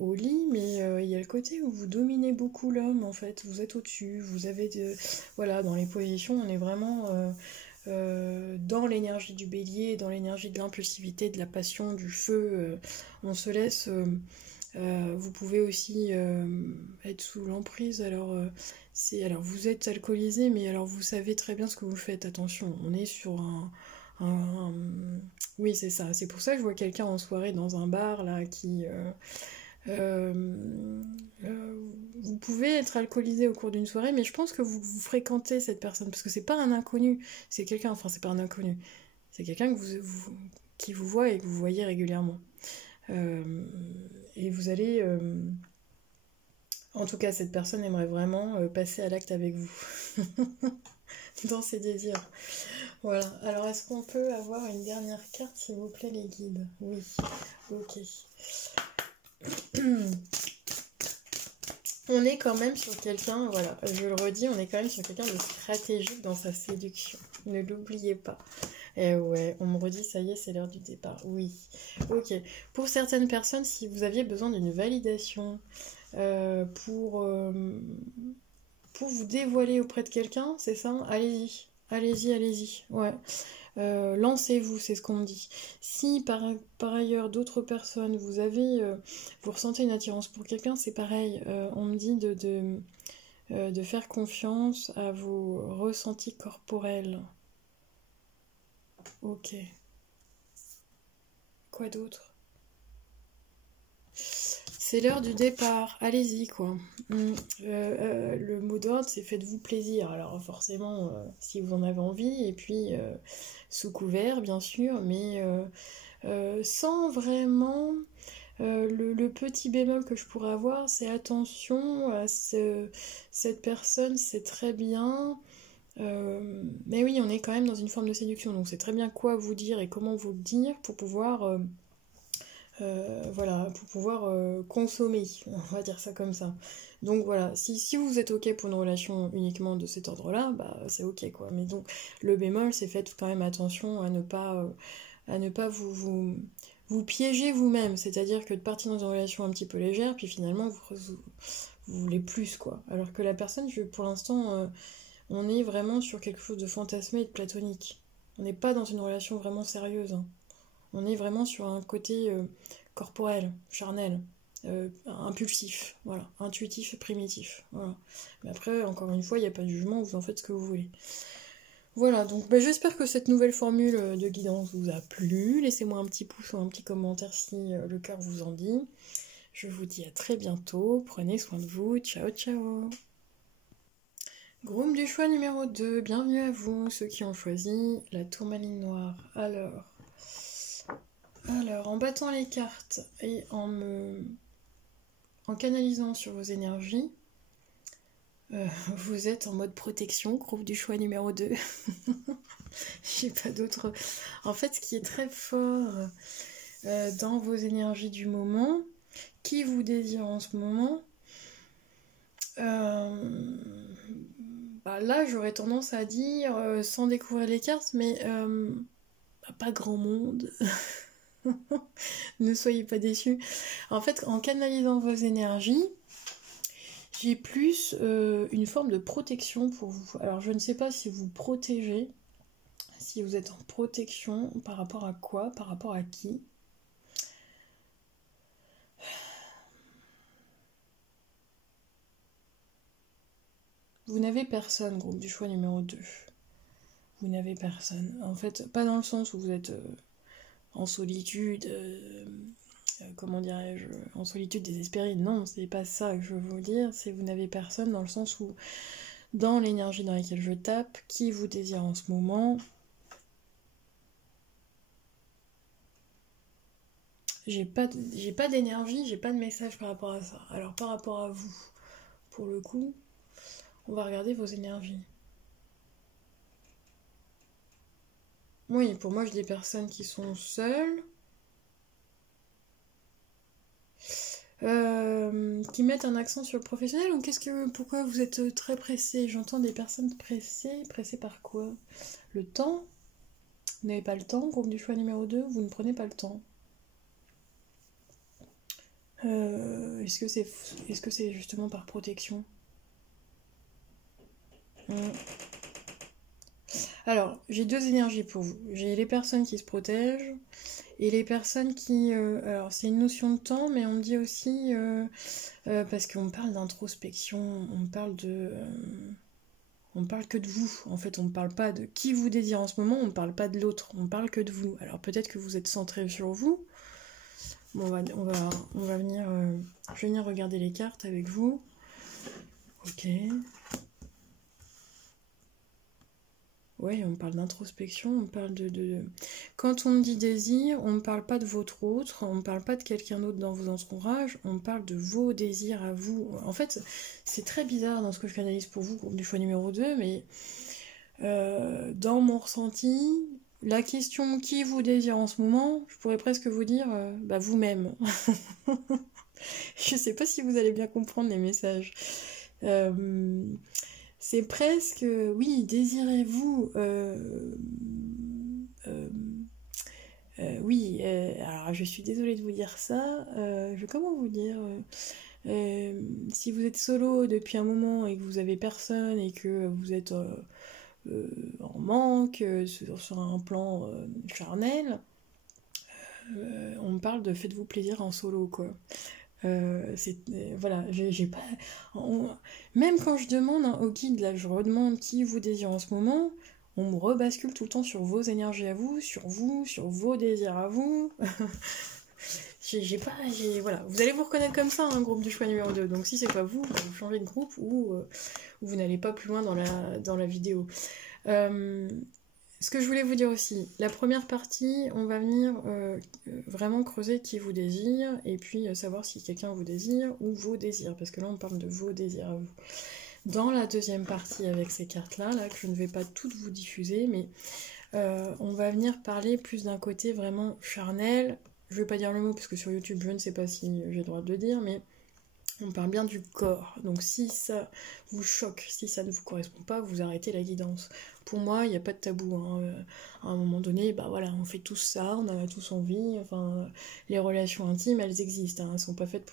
au lit, mais il y a le côté où vous dominez beaucoup l'homme en fait, vous êtes au-dessus, vous avez de... Voilà, dans les positions, on est vraiment dans l'énergie du bélier, dans l'énergie de l'impulsivité, de la passion, du feu, on se laisse... vous pouvez aussi être sous l'emprise, alors vous êtes alcoolisé, mais alors vous savez très bien ce que vous faites, attention, on est sur un- oui, c'est ça. C'est pour ça que je vois quelqu'un en soirée dans un bar là qui. Vous pouvez être alcoolisé au cours d'une soirée, mais je pense que vous fréquentez cette personne parce que c'est pas un inconnu. C'est quelqu'un. Enfin, c'est pas un inconnu. C'est quelqu'un que qui vous voit et que vous voyez régulièrement. Et vous allez. En tout cas, cette personne aimerait vraiment passer à l'acte avec vous dans ses désirs. Voilà, alors est-ce qu'on peut avoir une dernière carte, s'il vous plaît, les guides? Oui, ok. On est quand même sur quelqu'un, voilà, je le redis, on est quand même sur quelqu'un de stratégique dans sa séduction. Ne l'oubliez pas. Eh ouais, on me redit, ça y est, c'est l'heure du départ. Oui, ok. Pour certaines personnes, si vous aviez besoin d'une validation euh, pour, euh, pour vous dévoiler auprès de quelqu'un, c'est ça? Allez-y, allez-y, allez-y. Ouais. Lancez-vous, c'est ce qu'on me dit. Si par ailleurs d'autres personnes, vous ressentez une attirance pour quelqu'un, c'est pareil. On me dit de faire confiance à vos ressentis corporels. Ok. Quoi d'autre? C'est l'heure du départ, allez-y quoi. Le mot d'ordre c'est faites-vous plaisir. Alors forcément, si vous en avez envie, et puis sous couvert bien sûr, mais sans vraiment... le petit bémol que je pourrais avoir, c'est attention à cette personne, c'est très bien. Mais oui, on est quand même dans une forme de séduction, donc c'est très bien quoi vous dire et comment vous le dire pour pouvoir voilà, pour pouvoir consommer, on va dire ça comme ça. Donc voilà, si vous êtes ok pour une relation uniquement de cet ordre-là, bah c'est ok quoi. Mais donc le bémol, c'est faites quand même attention à ne pas vous piéger vous-même. C'est-à-dire que de partir dans une relation un petit peu légère, puis finalement vous voulez plus quoi. Alors que la personne, pour l'instant, on est vraiment sur quelque chose de fantasmé et de platonique. On n'est pas dans une relation vraiment sérieuse, hein. On est vraiment sur un côté corporel, charnel, impulsif, voilà, intuitif et primitif. Voilà. Mais après, encore une fois, il n'y a pas de jugement, vous en faites ce que vous voulez. Voilà, donc bah, j'espère que cette nouvelle formule de guidance vous a plu. Laissez-moi un petit pouce ou un petit commentaire si le cœur vous en dit. Je vous dis à très bientôt. Prenez soin de vous. Ciao, ciao. Groom du choix numéro 2. Bienvenue à vous, ceux qui ont choisi la tourmaline noire. Alors, en battant les cartes et en canalisant sur vos énergies, vous êtes en mode protection, groupe du choix numéro 2. J'ai pas d'autre. En fait, ce qui est très fort dans vos énergies du moment, qui vous désire en ce moment, bah là j'aurais tendance à dire, sans découvrir les cartes, mais pas grand monde. Ne soyez pas déçus. En fait, en canalisant vos énergies, J'ai plus une forme de protection pour vous. Alors je ne sais pas si vous protégez, si vous êtes en protection, par rapport à quoi, par rapport à qui. Vous n'avez personne, groupe du choix numéro 2. Vous n'avez personne. En fait, pas dans le sens où vous êtes en solitude, comment dirais-je, en solitude désespérée. Non, c'est pas ça que je veux vous dire. C'est vous n'avez personne dans le sens où, dans l'énergie dans laquelle je tape, qui vous désire en ce moment. J'ai pas d'énergie, j'ai pas de message par rapport à ça. Alors par rapport à vous, pour le coup, on va regarder vos énergies. Oui, pour moi, j'ai des personnes qui sont seules, qui mettent un accent sur le professionnel, ou pourquoi vous êtes très pressé? J'entends des personnes pressées. Pressées par quoi? Le temps? Vous n'avez pas le temps, groupe du choix numéro 2, vous ne prenez pas le temps. Est-ce que c'est justement par protection? Alors, j'ai deux énergies pour vous. J'ai les personnes qui se protègent et les personnes qui... alors, c'est une notion de temps, mais on me dit aussi... parce qu'on parle d'introspection, on parle de... on parle que de vous. En fait, on ne parle pas de qui vous désire en ce moment, on ne parle pas de l'autre, on parle que de vous. Alors, peut-être que vous êtes centré sur vous. Bon, on va venir... je vais venir regarder les cartes avec vous. Ok... Oui, on parle d'introspection, on parle de... Quand on me dit désir, on ne parle pas de votre autre, on ne parle pas de quelqu'un d'autre dans vos entourages, on parle de vos désirs à vous. En fait, c'est très bizarre dans ce que je canalise pour vous, groupe du choix numéro 2, mais dans mon ressenti, la question qui vous désire en ce moment, je pourrais presque vous dire, bah vous-même. Je sais pas si vous allez bien comprendre les messages. C'est presque, oui, désirez-vous, oui, alors je suis désolée de vous dire ça, comment vous dire, si vous êtes solo depuis un moment et que vous avez personne et que vous êtes en manque sur un plan charnel, on me parle de faites-vous plaisir en solo, quoi. Voilà, j'ai pas. Même quand je demande au guide, là, je redemande qui vous désire en ce moment, on me rebascule tout le temps sur vos énergies à vous, sur vos désirs à vous. Voilà. Vous allez vous reconnaître comme ça, un groupe du choix numéro 2. Donc si c'est pas vous, vous changez de groupe ou vous n'allez pas plus loin dans la vidéo. Ce que je voulais vous dire aussi, la première partie, on va venir vraiment creuser qui vous désire et puis savoir si quelqu'un vous désire ou vos désirs, parce que là on parle de vos désirs à vous. Dans la deuxième partie avec ces cartes-là, là, que je ne vais pas toutes vous diffuser, mais on va venir parler plus d'un côté vraiment charnel. Je vais pas dire le mot parce que sur YouTube je ne sais pas si j'ai le droit de le dire, mais on parle bien du corps. Donc si ça vous choque, si ça ne vous correspond pas, vous arrêtez la guidance. Pour moi, il n'y a pas de tabou. Hein. À un moment donné, bah voilà, on fait tous ça, on en a tous envie. Enfin, les relations intimes, elles existent. Hein. Elles ne sont pas faites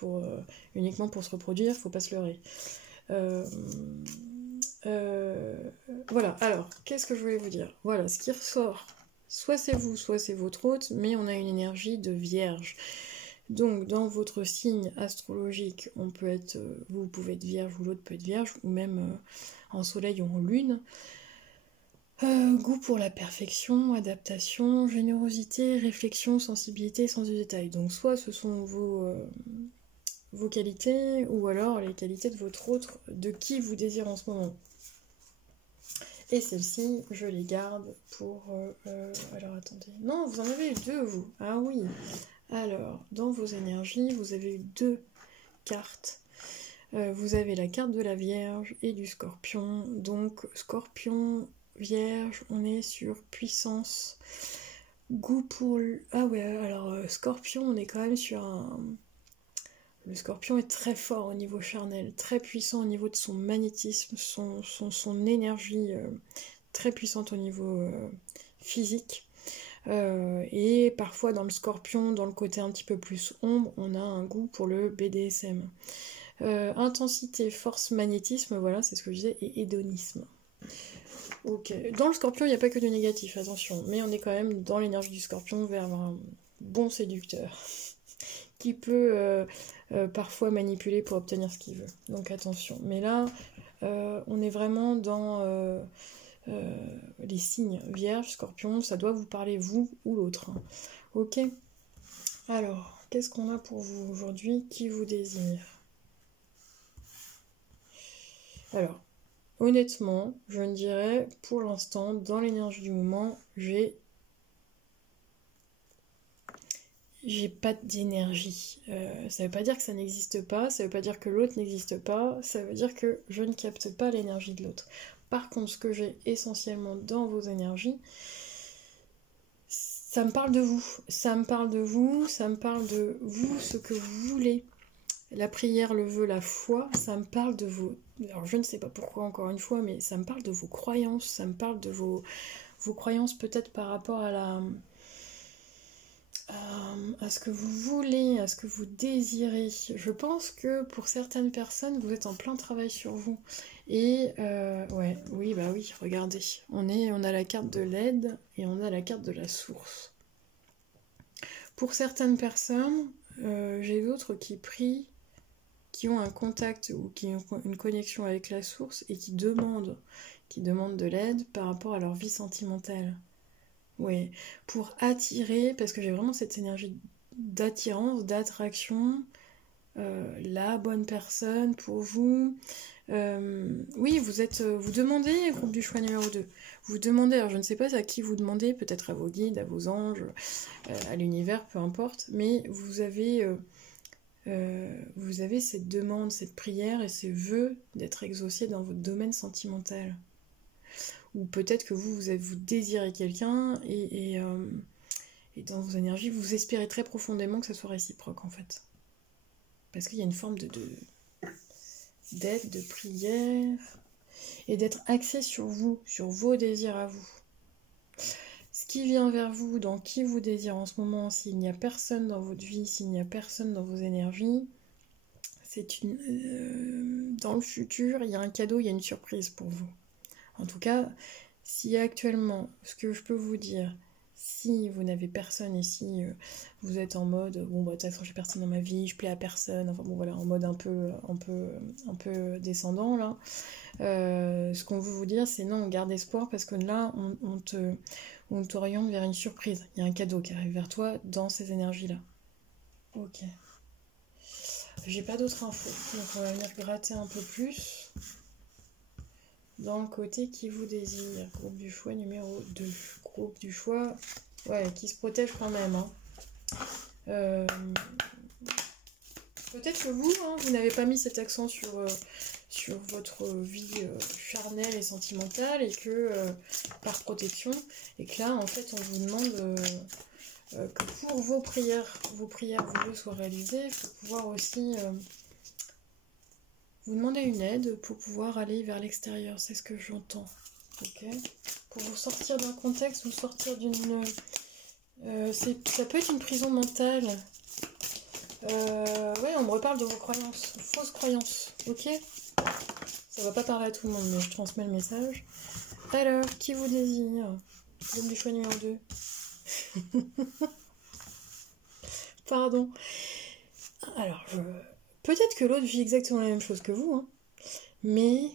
uniquement pour se reproduire, faut pas se leurrer. Voilà, alors, qu'est-ce que je voulais vous dire? Voilà, ce qui ressort, soit c'est vous, soit c'est votre hôte, mais on a une énergie de vierge. Donc, dans votre signe astrologique, vous pouvez être vierge ou l'autre peut être vierge, ou même en soleil ou en lune. Goût pour la perfection, adaptation, générosité, réflexion, sensibilité, sens du détail. Donc, soit ce sont vos qualités, ou alors les qualités de votre autre, de qui vous désire en ce moment. Et celles-ci, je les garde pour... alors, attendez. Non, vous en avez eu deux, vous. Ah oui. Alors, dans vos énergies, vous avez eu deux cartes. Vous avez la carte de la Vierge et du Scorpion. Donc, Scorpion, Vierge, on est sur puissance. Goût pour... Ah ouais, alors, Scorpion, on est quand même sur un... Le Scorpion est très fort au niveau charnel, très puissant au niveau de son magnétisme, son énergie très puissante au niveau physique. Et parfois dans le Scorpion, dans le côté un petit peu plus ombre, on a un goût pour le BDSM. Intensité, force, magnétisme, voilà, c'est ce que je disais, et hédonisme. Ok. Dans le scorpion, il n'y a pas que du négatif, attention, mais on est quand même dans l'énergie du scorpion vers un bon séducteur qui peut parfois manipuler pour obtenir ce qu'il veut. Donc attention. Mais là, on est vraiment dans les signes vierge, scorpion, ça doit vous parler vous ou l'autre. Hein. Ok. Alors, qu'est-ce qu'on a pour vous aujourd'hui? Qui vous désire? Alors, honnêtement, je ne dirais, pour l'instant, dans l'énergie du moment, j'ai pas d'énergie. Ça veut pas dire que ça n'existe pas, ça veut pas dire que l'autre n'existe pas, ça veut dire que je ne capte pas l'énergie de l'autre. Par contre, ce que j'ai essentiellement dans vos énergies, ça me parle de vous. Ça me parle de vous, ça me parle de vous, ce que vous voulez. La prière, le vœu, la foi, ça me parle de vos... Alors je ne sais pas pourquoi encore une fois, mais ça me parle de vos croyances, ça me parle de vos croyances peut-être par rapport à ce que vous voulez, à ce que vous désirez. Je pense que pour certaines personnes, vous êtes en plein travail sur vous. Et ouais, oui, bah oui, regardez. On a la carte de l'aide et on a la carte de la source. Pour certaines personnes, j'ai d'autres qui prient, qui ont un contact ou qui ont une connexion avec la source et qui demandent de l'aide par rapport à leur vie sentimentale. Oui, pour attirer, parce que j'ai vraiment cette énergie d'attirance, d'attraction, la bonne personne pour vous. Oui, vous demandez, groupe du choix numéro 2. Vous demandez, alors je ne sais pas à qui vous demandez, peut-être à vos guides, à vos anges, à l'univers, peu importe, mais vous avez cette demande, cette prière et ces vœux d'être exaucés dans votre domaine sentimental. Ou peut-être que vous désirez quelqu'un et dans vos énergies, vous espérez très profondément que ça soit réciproque en fait. Parce qu'il y a une forme d'aide, de prière et d'être axé sur vous, sur vos désirs à vous. Ce qui vient vers vous, dans qui vous désire en ce moment, s'il n'y a personne dans votre vie, s'il n'y a personne dans vos énergies, dans le futur, il y a un cadeau, il y a une surprise pour vous. En tout cas, si actuellement, ce que je peux vous dire, si vous n'avez personne et si vous êtes en mode bon bah de toute façon j'ai personne dans ma vie, je plais à personne, enfin bon voilà, en mode un peu descendant là, ce qu'on veut vous dire c'est non, garde espoir parce que là on t'oriente vers une surprise, il y a un cadeau qui arrive vers toi dans ces énergies là. Ok. J'ai pas d'autres infos, donc on va venir gratter un peu plus. Dans le côté qui vous désire, groupe du choix numéro 2. Groupe du choix, ouais, qui se protège quand même. Hein. Peut-être que vous n'avez pas mis cet accent sur votre vie charnelle et sentimentale et que par protection, et que là en fait on vous demande que pour vos prières, vos vœux soient réalisés, il faut pouvoir aussi vous demander une aide pour pouvoir aller vers l'extérieur, c'est ce que j'entends. Ok. Pour vous sortir d'un contexte, vous sortir d'une... ça peut être une prison mentale. Ouais, on me reparle de vos croyances, fausses croyances, ok. Ça va pas parler à tout le monde, mais je transmets le message. Alors, qui vous désire? Groupe du choix numéro 2. Pardon. Alors, peut-être que l'autre vit exactement la même chose que vous, hein, mais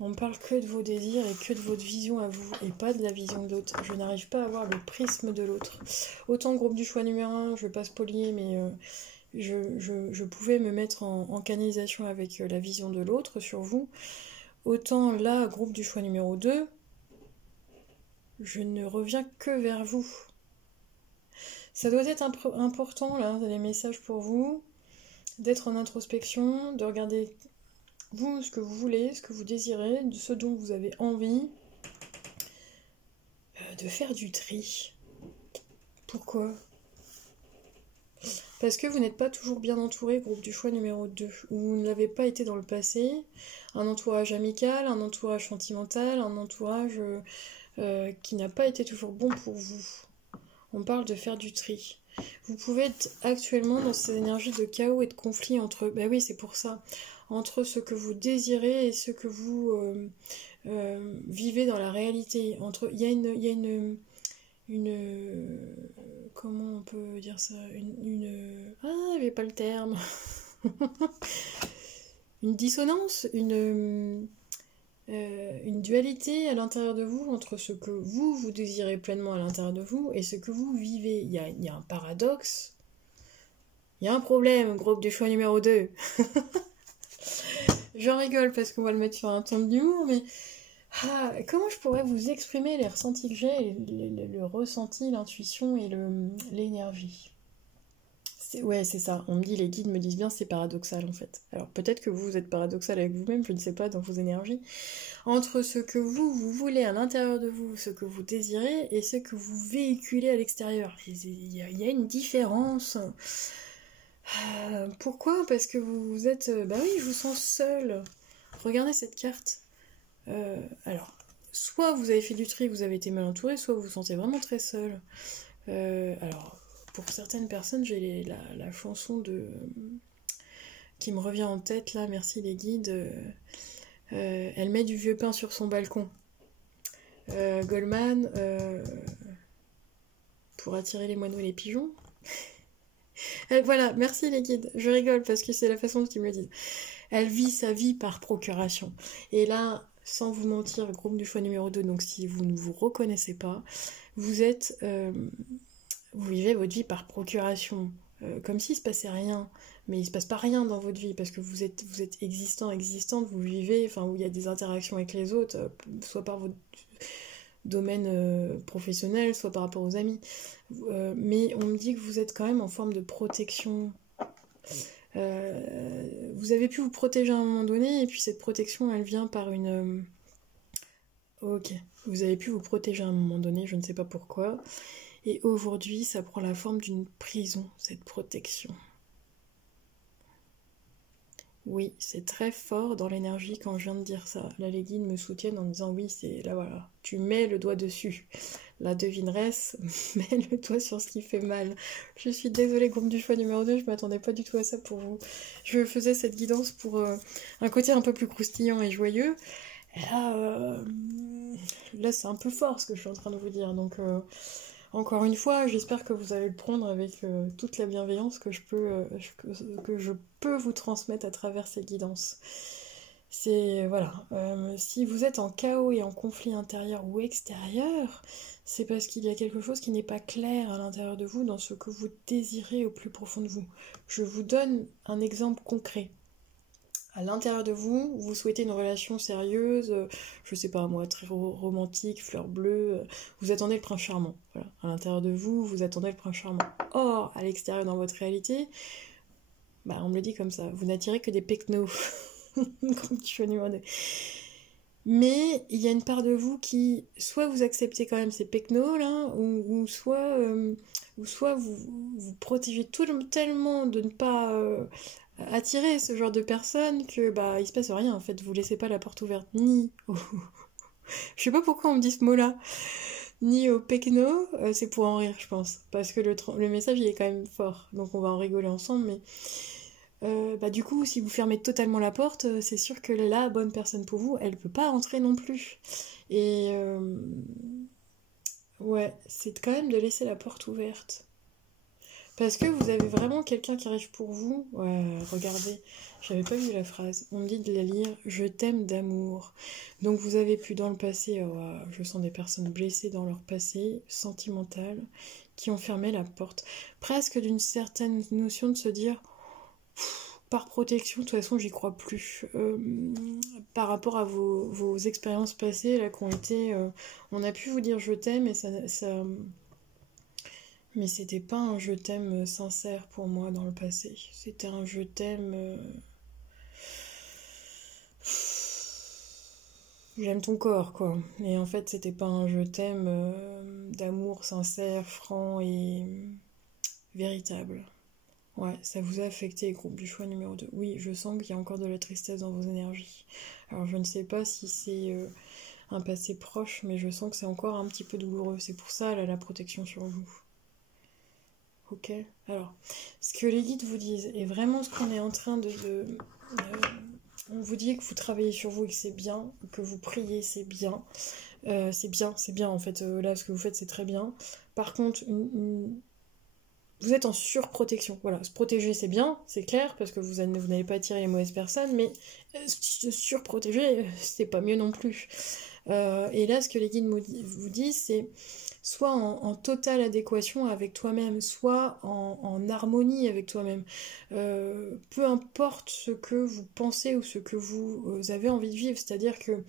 on ne parle que de vos désirs et que de votre vision à vous, et pas de la vision de l'autre. Je n'arrive pas à voir le prisme de l'autre. Autant groupe du choix numéro 1, je ne vais pas spolier, mais je pouvais me mettre en canalisation avec la vision de l'autre sur vous. Autant là, groupe du choix numéro 2, je ne reviens que vers vous. Ça doit être important, là, les messages pour vous, d'être en introspection, de regarder vous, ce que vous voulez, ce que vous désirez, de ce dont vous avez envie, de faire du tri. Pourquoi ? Parce que vous n'êtes pas toujours bien entouré, groupe du choix numéro 2, ou vous ne l'avez pas été dans le passé, un entourage amical, un entourage sentimental, un entourage qui n'a pas été toujours bon pour vous. On parle de faire du tri. Vous pouvez être actuellement dans ces énergies de chaos et de conflit entre... Bah oui, c'est pour ça. Entre ce que vous désirez et ce que vous vivez dans la réalité. Il y a comment on peut dire ça? Ah, j'avais pas le terme. Une dissonance, une dualité à l'intérieur de vous entre ce que vous désirez pleinement à l'intérieur de vous et ce que vous vivez. Il y a un paradoxe. Il y a un problème, groupe du choix numéro 2. J'en rigole parce qu'on va le mettre sur un ton d'humour, mais comment je pourrais vous exprimer les ressentis que j'ai, le ressenti, l'intuition et l'énergie. Ouais, c'est ça. On me dit, les guides me disent bien, c'est paradoxal en fait. Alors peut-être que vous êtes paradoxal avec vous-même, je ne sais pas, dans vos énergies. Entre ce que vous voulez à l'intérieur de vous, ce que vous désirez, et ce que vous véhiculez à l'extérieur. Il y a une différence. Pourquoi? Parce que vous êtes... Bah oui, je vous sens seul. Regardez cette carte. Alors, soit vous avez fait du tri, vous avez été mal entouré, soit vous vous sentez vraiment très seul. Alors, pour certaines personnes, j'ai la chanson qui me revient en tête, là, merci les guides. Elle met du vieux pain sur son balcon. Goldman, pour attirer les moineaux et les pigeons. Voilà, merci les guides. Je rigole parce que c'est la façon dont ils me le disent. Elle vit sa vie par procuration. Et là, sans vous mentir, le groupe du choix numéro 2, donc si vous ne vous reconnaissez pas, vous vivez votre vie par procuration. Comme s'il se passait rien. Mais il se passe pas rien dans votre vie parce que vous êtes existant, existante, vous vivez, enfin où il y a des interactions avec les autres, soit par votre domaine professionnel, soit par rapport aux amis. Mais on me dit que vous êtes quand même en forme de protection. Vous avez pu vous protéger à un moment donné, et puis cette protection, elle vient par une... Ok, vous avez pu vous protéger à un moment donné, je ne sais pas pourquoi. Et aujourd'hui, ça prend la forme d'une prison, cette protection. Oui, c'est très fort dans l'énergie quand je viens de dire ça. Là, les guides me soutiennent en me disant oui, c'est là, voilà, tu mets le doigt dessus. La devineresse met le doigt sur ce qui fait mal. Je suis désolée, groupe du choix numéro 2, je m'attendais pas du tout à ça pour vous. Je faisais cette guidance pour un côté un peu plus croustillant et joyeux. Et là c'est un peu fort ce que je suis en train de vous dire. Donc, encore une fois, j'espère que vous allez le prendre avec toute la bienveillance que je peux vous transmettre à travers ces guidances. C'est, voilà, si vous êtes en chaos et en conflit intérieur ou extérieur, c'est parce qu'il y a quelque chose qui n'est pas clair à l'intérieur de vous dans ce que vous désirez au plus profond de vous. Je vous donne un exemple concret. À l'intérieur de vous, vous souhaitez une relation sérieuse, je sais pas moi, très romantique, fleur bleue, vous attendez le prince charmant. Voilà. À l'intérieur de vous, vous attendez le prince charmant. Or, à l'extérieur, dans votre réalité, bah, on me le dit comme ça, vous n'attirez que des pecnos. Mais il y a une part de vous qui, soit vous acceptez quand même ces pecnos là, ou soit vous protégez tellement de ne pas attirer ce genre de personnes que bah il se passe rien en fait, vous laissez pas la porte ouverte ni au... je sais pas pourquoi on me dit ce mot là, ni au pecno, c'est pour en rire je pense, parce que le message il est quand même fort, donc on va en rigoler ensemble, mais bah du coup, si vous fermez totalement la porte, c'est sûr que la bonne personne pour vous, elle peut pas entrer non plus. Et ouais, c'est quand même de laisser la porte ouverte. Parce que vous avez vraiment quelqu'un qui arrive pour vous. Ouais, regardez, j'avais pas vu la phrase. On me dit de la lire. Je t'aime d'amour. Donc vous avez pu dans le passé, je sens des personnes blessées dans leur passé sentimental qui ont fermé la porte. Presque d'une certaine notion de se dire par protection, de toute façon, j'y crois plus. Par rapport à vos expériences passées, là, qui ont été... on a pu vous dire je t'aime, mais c'était pas un je t'aime sincère pour moi dans le passé. C'était un je t'aime... J'aime ton corps, quoi. Et en fait, c'était pas un je t'aime d'amour sincère, franc et véritable. Ouais, ça vous a affecté, groupe du choix numéro 2. Oui, je sens qu'il y a encore de la tristesse dans vos énergies. Alors, je ne sais pas si c'est un passé proche, mais je sens que c'est encore un petit peu douloureux. C'est pour ça, là, la protection sur vous. ok. Alors, ce que les guides vous disent, et vraiment ce qu'on est en train on vous dit que vous travaillez sur vous et que c'est bien, que vous priez, c'est bien. C'est bien en fait. Là, ce que vous faites, c'est très bien. Par contre, vous êtes en surprotection. Voilà, se protéger, c'est bien, c'est clair, parce que vous n'allez pas attirer les mauvaises personnes, mais se surprotéger, c'est pas mieux non plus. Et là, ce que les guides vous disent, c'est soit en totale adéquation avec toi-même, soit en harmonie avec toi-même. Peu importe ce que vous pensez ou ce que vous avez envie de vivre, c'est-à-dire que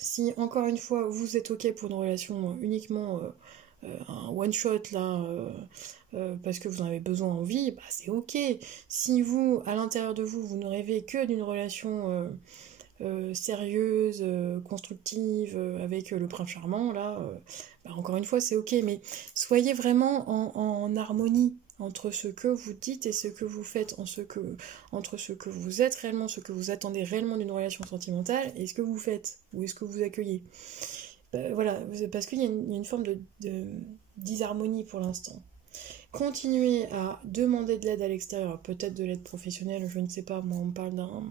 si, encore une fois, vous êtes OK pour une relation uniquement un one-shot, là, parce que vous en avez besoin, envie, bah c'est OK. Si vous, à l'intérieur de vous, vous ne rêvez que d'une relation sérieuse, constructive, avec le prince charmant, là, bah, encore une fois, c'est OK. Mais soyez vraiment en harmonie entre ce que vous dites et ce que vous faites, entre ce que vous êtes réellement, ce que vous attendez réellement d'une relation sentimentale, et ce que vous faites, ou est-ce que vous accueillez. Voilà, parce qu'il y a une forme de disharmonie pour l'instant. Continuez à demander de l'aide à l'extérieur, peut-être de l'aide professionnelle, je ne sais pas, moi on me parle d'un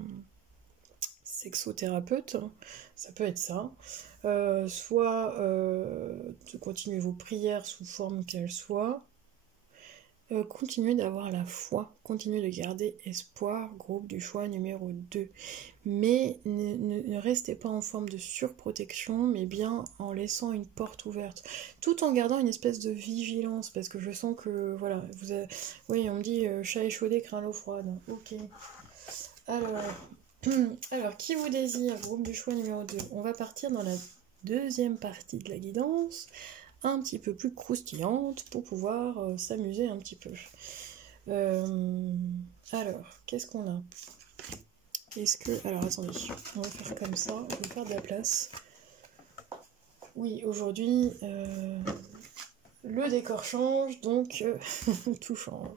sexothérapeute, ça peut être ça. Soit de continuer vos prières sous forme qu'elles soient. Continuez d'avoir la foi, continuez de garder espoir, groupe du choix numéro 2. Mais ne restez pas en forme de surprotection, mais bien en laissant une porte ouverte, tout en gardant une espèce de vigilance, parce que je sens que, voilà, oui, on me dit chat échaudé craint l'eau froide. Ok. Alors, qui vous désire, groupe du choix numéro 2. On va partir dans la deuxième partie de la guidance, un petit peu plus croustillante pour pouvoir s'amuser un petit peu. Alors, qu'est-ce qu'on a? Alors, attendez, on va faire comme ça, on va faire de la place. Oui, aujourd'hui, le décor change, donc tout change.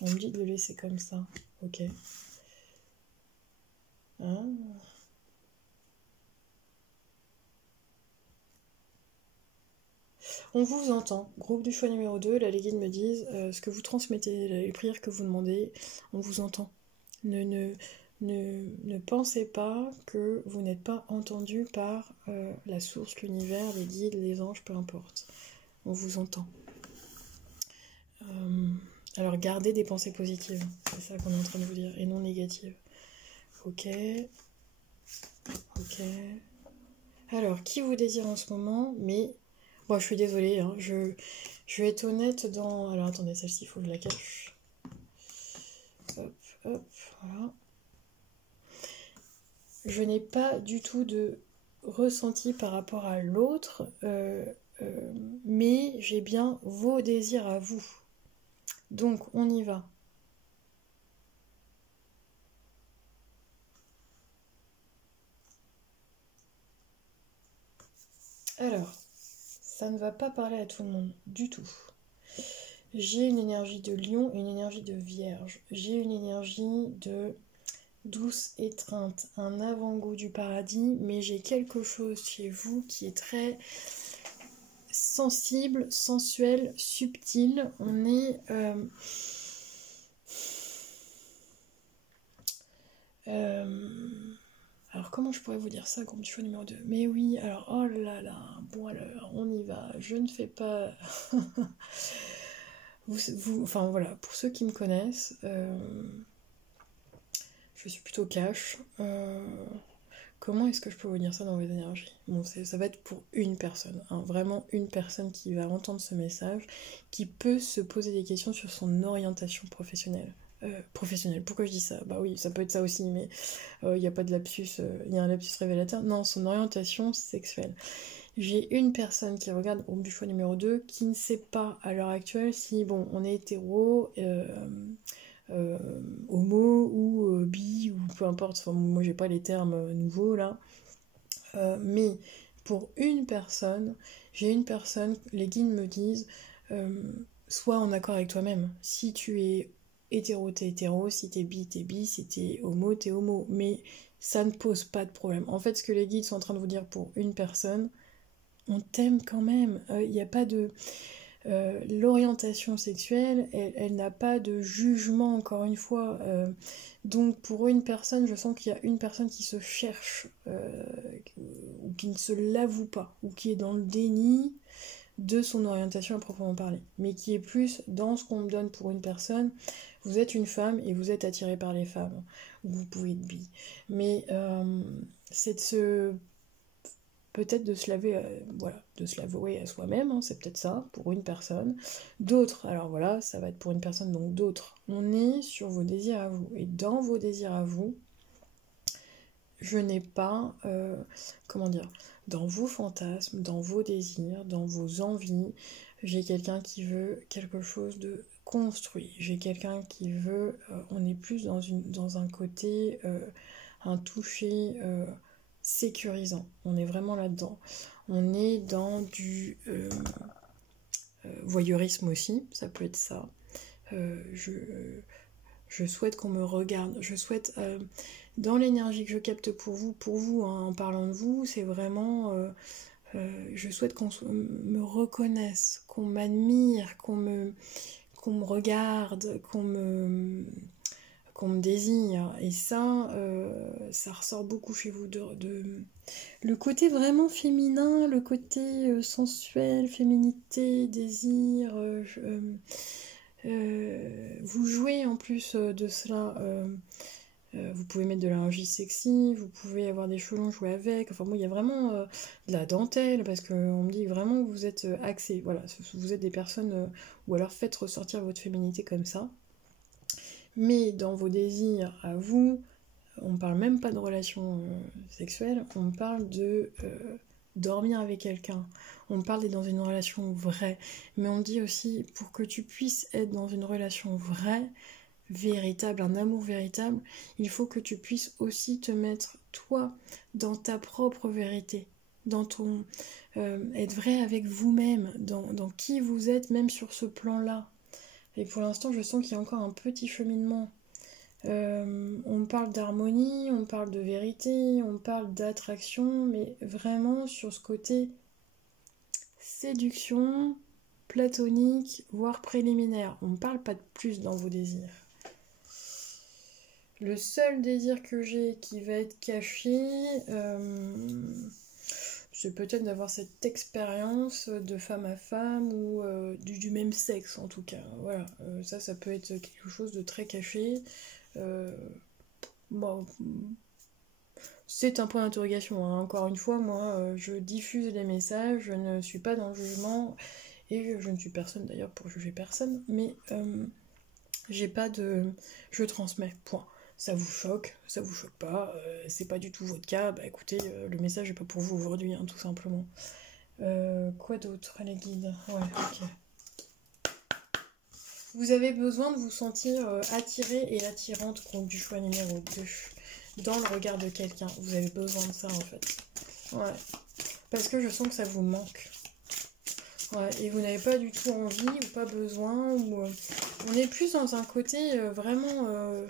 On me dit de le laisser comme ça, ok. Ah. On vous entend. Groupe du choix numéro 2, là les guides me disent ce que vous transmettez, les prières que vous demandez, on vous entend. Ne pensez pas que vous n'êtes pas entendu par la source, l'univers, les guides, les anges, peu importe. On vous entend. Alors gardez des pensées positives, c'est ça qu'on est en train de vous dire, et non négatives. Ok. Ok. Alors, qui vous désire en ce moment? Mais, bon, je suis désolée, hein, je vais être honnête dans... Alors, attendez, celle-ci, il faut que je la cache. Hop, hop, voilà. Je n'ai pas du tout de ressenti par rapport à l'autre, mais j'ai bien vos désirs à vous. Donc, on y va. Alors, ça ne va pas parler à tout le monde, du tout. J'ai une énergie de lion et une énergie de vierge. J'ai une énergie de douce étreinte, un avant-goût du paradis, mais j'ai quelque chose chez vous qui est très sensible, sensuel, subtil. On est... Alors comment je pourrais vous dire ça comme du choix numéro 2? Mais oui, alors oh là là, bon alors, on y va. Je ne fais pas... enfin voilà, pour ceux qui me connaissent, je suis plutôt cash. Comment est-ce que je peux vous dire ça dans vos énergies? Bon, ça va être pour une personne, hein, vraiment une personne qui va entendre ce message, qui peut se poser des questions sur son orientation professionnelle. Professionnelle, pourquoi je dis ça? Bah oui, ça peut être ça aussi, mais il n'y a pas de lapsus, il y a un lapsus révélateur. Non, son orientation sexuelle. J'ai une personne qui regarde au du choix numéro 2 qui ne sait pas à l'heure actuelle si, bon, on est hétéro, homo ou bi ou peu importe, enfin, moi j'ai pas les termes nouveaux là, mais pour une personne, les guides me disent sois en accord avec toi-même. Si tu es hétéro, t'es hétéro, si t'es bi, si t'es homo, t'es homo, mais ça ne pose pas de problème. En fait, ce que les guides sont en train de vous dire pour une personne, on t'aime quand même, il n'y a pas de... l'orientation sexuelle, elle n'a pas de jugement, encore une fois. Donc pour une personne, je sens qu'il y a une personne qui se cherche, ou qui ne se l'avoue pas, ou qui est dans le déni de son orientation à proprement parler, mais qui est plus dans ce qu'on me donne pour une personne. Vous êtes une femme et vous êtes attiré par les femmes, ou vous pouvez être bi. Mais c'est de se... peut-être de se laver, voilà, de se l'avouer à soi-même, hein, c'est peut-être ça, pour une personne. D'autres, alors voilà, ça va être pour une personne, donc d'autres, on est sur vos désirs à vous. Et dans vos désirs à vous, je n'ai pas, comment dire, dans vos fantasmes, dans vos désirs, dans vos envies, j'ai quelqu'un qui veut quelque chose de construit. J'ai quelqu'un qui veut, on est plus dans un côté, un toucher sécurisant. On est vraiment là-dedans. On est dans du voyeurisme aussi, ça peut être ça. Je souhaite qu'on me regarde, je souhaite, dans l'énergie que je capte pour vous hein, en parlant de vous, c'est vraiment, je souhaite qu'on me reconnaisse, qu'on m'admire, qu'on me regarde, qu'on me désire. Et ça, ça ressort beaucoup chez vous, le côté vraiment féminin, le côté sensuel, féminité, désir. Vous jouez en plus de cela. Vous pouvez mettre de la lingerie sexy, vous pouvez avoir des cheveux longs, jouer avec. Enfin bon, il y a vraiment de la dentelle, parce qu'on me dit vraiment que vous êtes axés. Voilà, vous êtes des personnes, ou alors faites ressortir votre féminité comme ça. Mais dans vos désirs à vous, on ne parle même pas de relation sexuelle, on parle de dormir avec quelqu'un. On parle d'être dans une relation vraie. Mais on dit aussi, pour que tu puisses être dans une relation vraie, véritable, un amour véritable, il faut que tu puisses aussi te mettre, toi, dans ta propre vérité. Dans ton... être vrai avec vous-même, dans qui vous êtes, même sur ce plan-là. Et pour l'instant, je sens qu'il y a encore un petit cheminement. On parle d'harmonie, on parle de vérité, on parle d'attraction, mais vraiment sur ce côté séduction, platonique, voire préliminaire. On ne parle pas de plus dans vos désirs. Le seul désir que j'ai qui va être caché, c'est peut-être d'avoir cette expérience de femme à femme ou du même sexe en tout cas. Voilà, ça peut être quelque chose de très caché. Bon, c'est un point d'interrogation, hein. Encore une fois, moi, je diffuse les messages, je ne suis pas dans le jugement, et je ne suis personne d'ailleurs pour juger personne, mais j'ai pas de... je transmets, point. Ça vous choque pas, c'est pas du tout votre cas, bah écoutez, le message est pas pour vous aujourd'hui, hein, tout simplement. Quoi d'autre, les guides? Ouais, ok. Vous avez besoin de vous sentir attiré et attirante, compte du choix numéro 2, dans le regard de quelqu'un. Vous avez besoin de ça, en fait. Ouais. Parce que je sens que ça vous manque. Ouais, et vous n'avez pas du tout envie ou pas besoin, ou on est plus dans un côté vraiment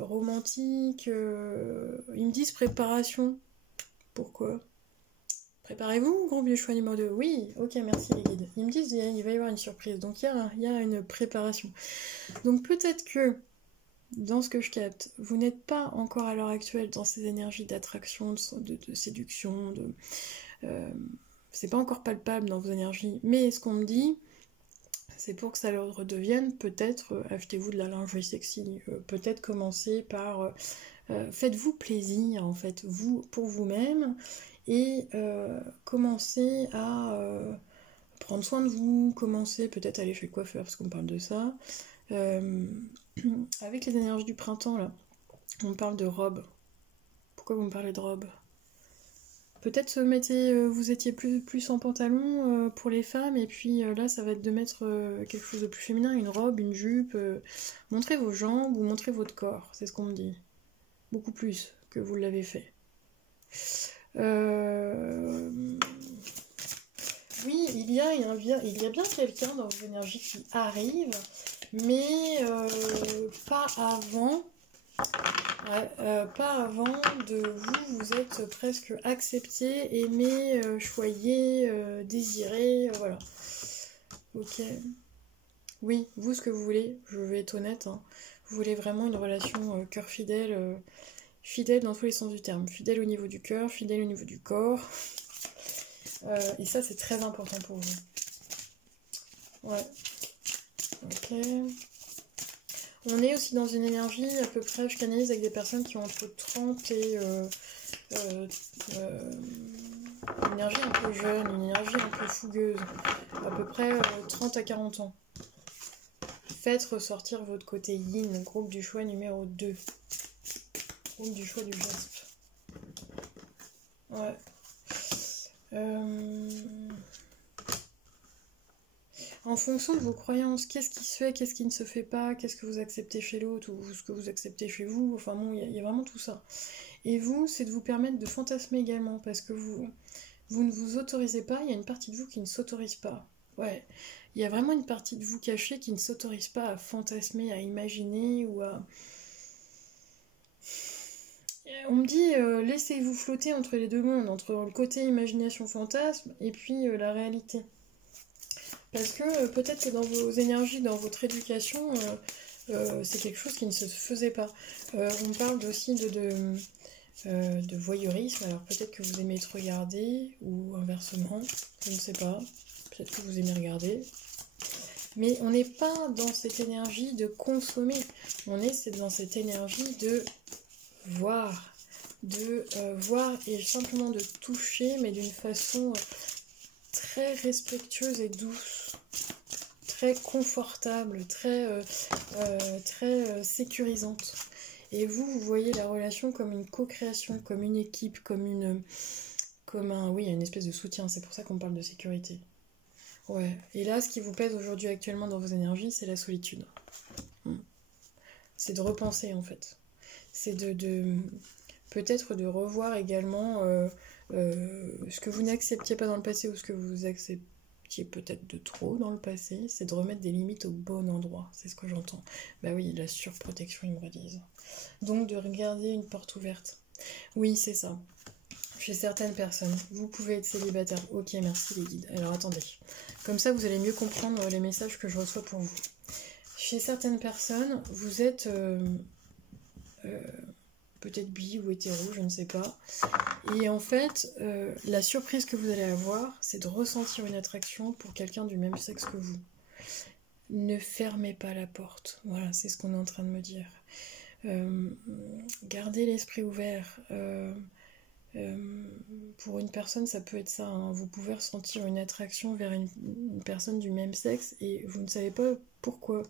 romantique. Ils me disent préparation. Pourquoi? Préparez-vous, gros vieux choix numéro 2. Oui, ok, merci les guides. Ils me disent il va y avoir une surprise, donc il y a une préparation. Donc peut-être que, dans ce que je capte, vous n'êtes pas encore à l'heure actuelle dans ces énergies d'attraction, de séduction, c'est pas encore palpable dans vos énergies, mais ce qu'on me dit, c'est pour que ça leur redevienne, peut-être achetez-vous de la lingerie sexy, peut-être commencer par faites-vous plaisir en fait, vous pour vous-même, et commencez à prendre soin de vous, commencez peut-être à aller chez le coiffeur parce qu'on parle de ça. Avec les énergies du printemps là, on parle de robe. Pourquoi vous me parlez de robe? Peut-être vous étiez plus en pantalon pour les femmes, et puis là ça va être de mettre quelque chose de plus féminin, une robe, une jupe. Montrez vos jambes ou montrez votre corps, c'est ce qu'on me dit. Beaucoup plus que vous l'avez fait. Oui, il y a bien quelqu'un dans vos énergies qui arrive, mais pas avant. Ouais, pas avant de vous êtes presque accepté, aimé, choyé, désiré, voilà. Ok. Oui, vous, ce que vous voulez, je vais être honnête, hein, vous voulez vraiment une relation cœur fidèle, fidèle dans tous les sens du terme. Fidèle au niveau du cœur, fidèle au niveau du corps. Et ça, c'est très important pour vous. Ouais. Ok. On est aussi dans une énergie, à peu près, je canalise avec des personnes qui ont entre 30 et... une énergie un peu jeune, une énergie un peu fougueuse. À peu près 30 à 40 ans. Faites ressortir votre côté yin, groupe du choix numéro 2. Groupe du choix du geste. Ouais. En fonction de vos croyances, qu'est-ce qui se fait, qu'est-ce qui ne se fait pas, qu'est-ce que vous acceptez chez l'autre ou ce que vous acceptez chez vous, enfin bon, il y a vraiment tout ça. Et vous, c'est de vous permettre de fantasmer également, parce que vous ne vous autorisez pas, il y a une partie de vous qui ne s'autorise pas. Ouais, il y a vraiment une partie de vous cachée qui ne s'autorise pas à fantasmer, à imaginer ou à... On me dit, laissez-vous flotter entre les deux mondes, entre le côté imagination-fantasme et puis la réalité. Parce que peut-être que dans vos énergies, dans votre éducation, c'est quelque chose qui ne se faisait pas. On parle aussi de voyeurisme, alors peut-être que vous aimez être regardé, ou inversement, je ne sais pas, peut-être que vous aimez regarder. Mais on n'est pas dans cette énergie de consommer, c'est dans cette énergie de voir, voir et simplement de toucher, mais d'une façon très respectueuse et douce, très confortable, très sécurisante. Et vous voyez la relation comme une co-création, comme une équipe, oui, une espèce de soutien. C'est pour ça qu'on parle de sécurité. Ouais. Et là, ce qui vous pèse aujourd'hui actuellement dans vos énergies, c'est la solitude. C'est de repenser en fait. C'est peut-être de revoir également ce que vous n'acceptiez pas dans le passé ou ce que vous acceptiez peut-être de trop dans le passé, c'est de remettre des limites au bon endroit, c'est ce que j'entends. Bah oui, la surprotection, ils me redisent. Donc de regarder une porte ouverte. Oui, c'est ça. Chez certaines personnes, vous pouvez être célibataire. Ok, merci les guides. Alors attendez. Comme ça, vous allez mieux comprendre les messages que je reçois pour vous. Chez certaines personnes, vous êtes... peut-être bi ou hétéro, je ne sais pas. Et en fait, la surprise que vous allez avoir, c'est de ressentir une attraction pour quelqu'un du même sexe que vous. Ne fermez pas la porte. Voilà, c'est ce qu'on est en train de me dire. Gardez l'esprit ouvert. Pour une personne, ça peut être ça. Hein. Vous pouvez ressentir une attraction vers une personne du même sexe et vous ne savez pas pourquoi.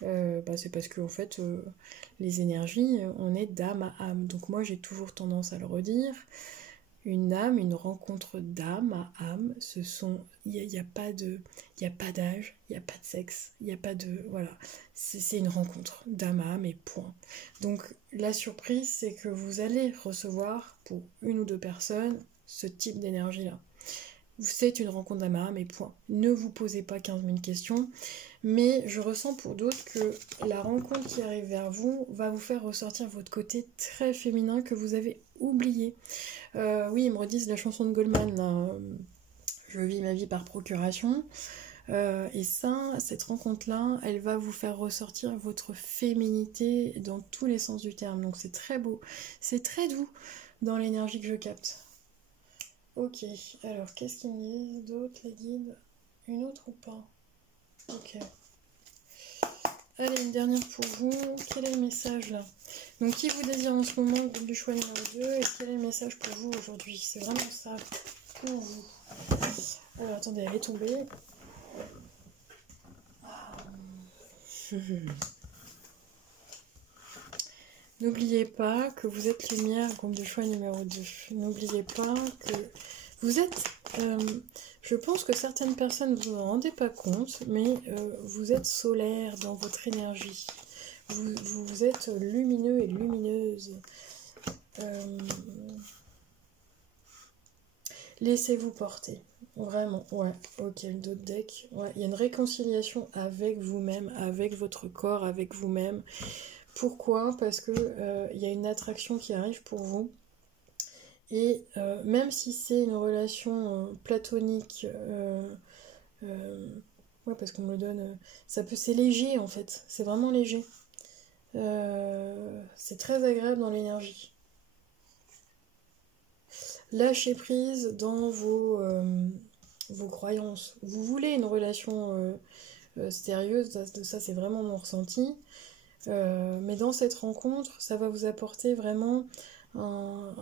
C'est parce que en fait les énergies, on est d'âme à âme. Donc moi j'ai toujours tendance à le redire. Une âme, une rencontre d'âme à âme, il n'y a pas d'âge, il n'y a pas de sexe, il n'y a pas de... Voilà, c'est une rencontre d'âme à âme et point. Donc la surprise, c'est que vous allez recevoir pour une ou deux personnes ce type d'énergie-là. C'est une rencontre d'âme à âme et point. Ne vous posez pas 15 000 questions, mais je ressens pour d'autres que la rencontre qui arrive vers vous va vous faire ressortir votre côté très féminin que vous avez oublié. Oui, ils me redisent la chanson de Goldman, là, je vis ma vie par procuration. Et ça, cette rencontre-là, elle va vous faire ressortir votre féminité dans tous les sens du terme. Donc c'est très beau, c'est très doux dans l'énergie que je capte. Ok, alors qu'est-ce qu'ils me disent d'autre, les guides? Une autre ou pas? Ok. Allez, une dernière pour vous. Quel est le message là? Donc, qui vous désire en ce moment, groupe du choix numéro 2, et quel est le message pour vous aujourd'hui? C'est vraiment ça, pour vous. Alors, attendez, elle est tombée. N'oubliez pas que vous êtes lumière, groupe de choix numéro 2. N'oubliez pas que vous êtes... je pense que certaines personnes ne vous en rendez pas compte, mais vous êtes solaire dans votre énergie. Vous êtes lumineux et lumineuse. Laissez-vous porter. Vraiment, ouais. Ok, le dos de deck. Ouais, il y a une réconciliation avec vous-même, avec votre corps, avec vous-même. Pourquoi? Parce que il y a une attraction qui arrive pour vous. Et même si c'est une relation platonique, Ouais, parce qu'on me le donne. C'est léger en fait. C'est vraiment léger. C'est très agréable dans l'énergie. Lâchez prise dans vos croyances. Vous voulez une relation sérieuse, ça c'est vraiment mon ressenti. Mais dans cette rencontre, ça va vous apporter vraiment un,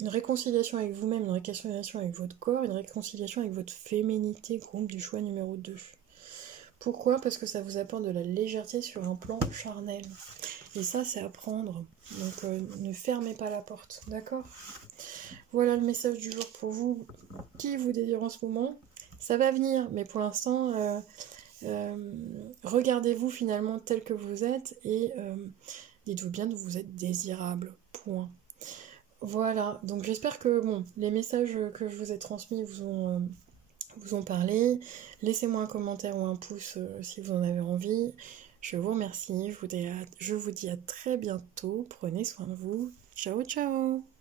une réconciliation avec vous-même, une réconciliation avec votre corps, une réconciliation avec votre féminité, groupe du choix numéro 2. Pourquoi? Parce que ça vous apporte de la légèreté sur un plan charnel. Et ça, c'est à prendre. Donc ne fermez pas la porte, d'accord? Voilà le message du jour pour vous qui vous désire en ce moment. Ça va venir, mais pour l'instant, regardez-vous finalement tel que vous êtes et dites-vous bien que vous êtes désirable. Point. Voilà, donc j'espère que bon, les messages que je vous ai transmis vous ont parlé. Laissez-moi un commentaire ou un pouce si vous en avez envie. Je vous remercie, je vous dis à très bientôt. Prenez soin de vous. Ciao, ciao!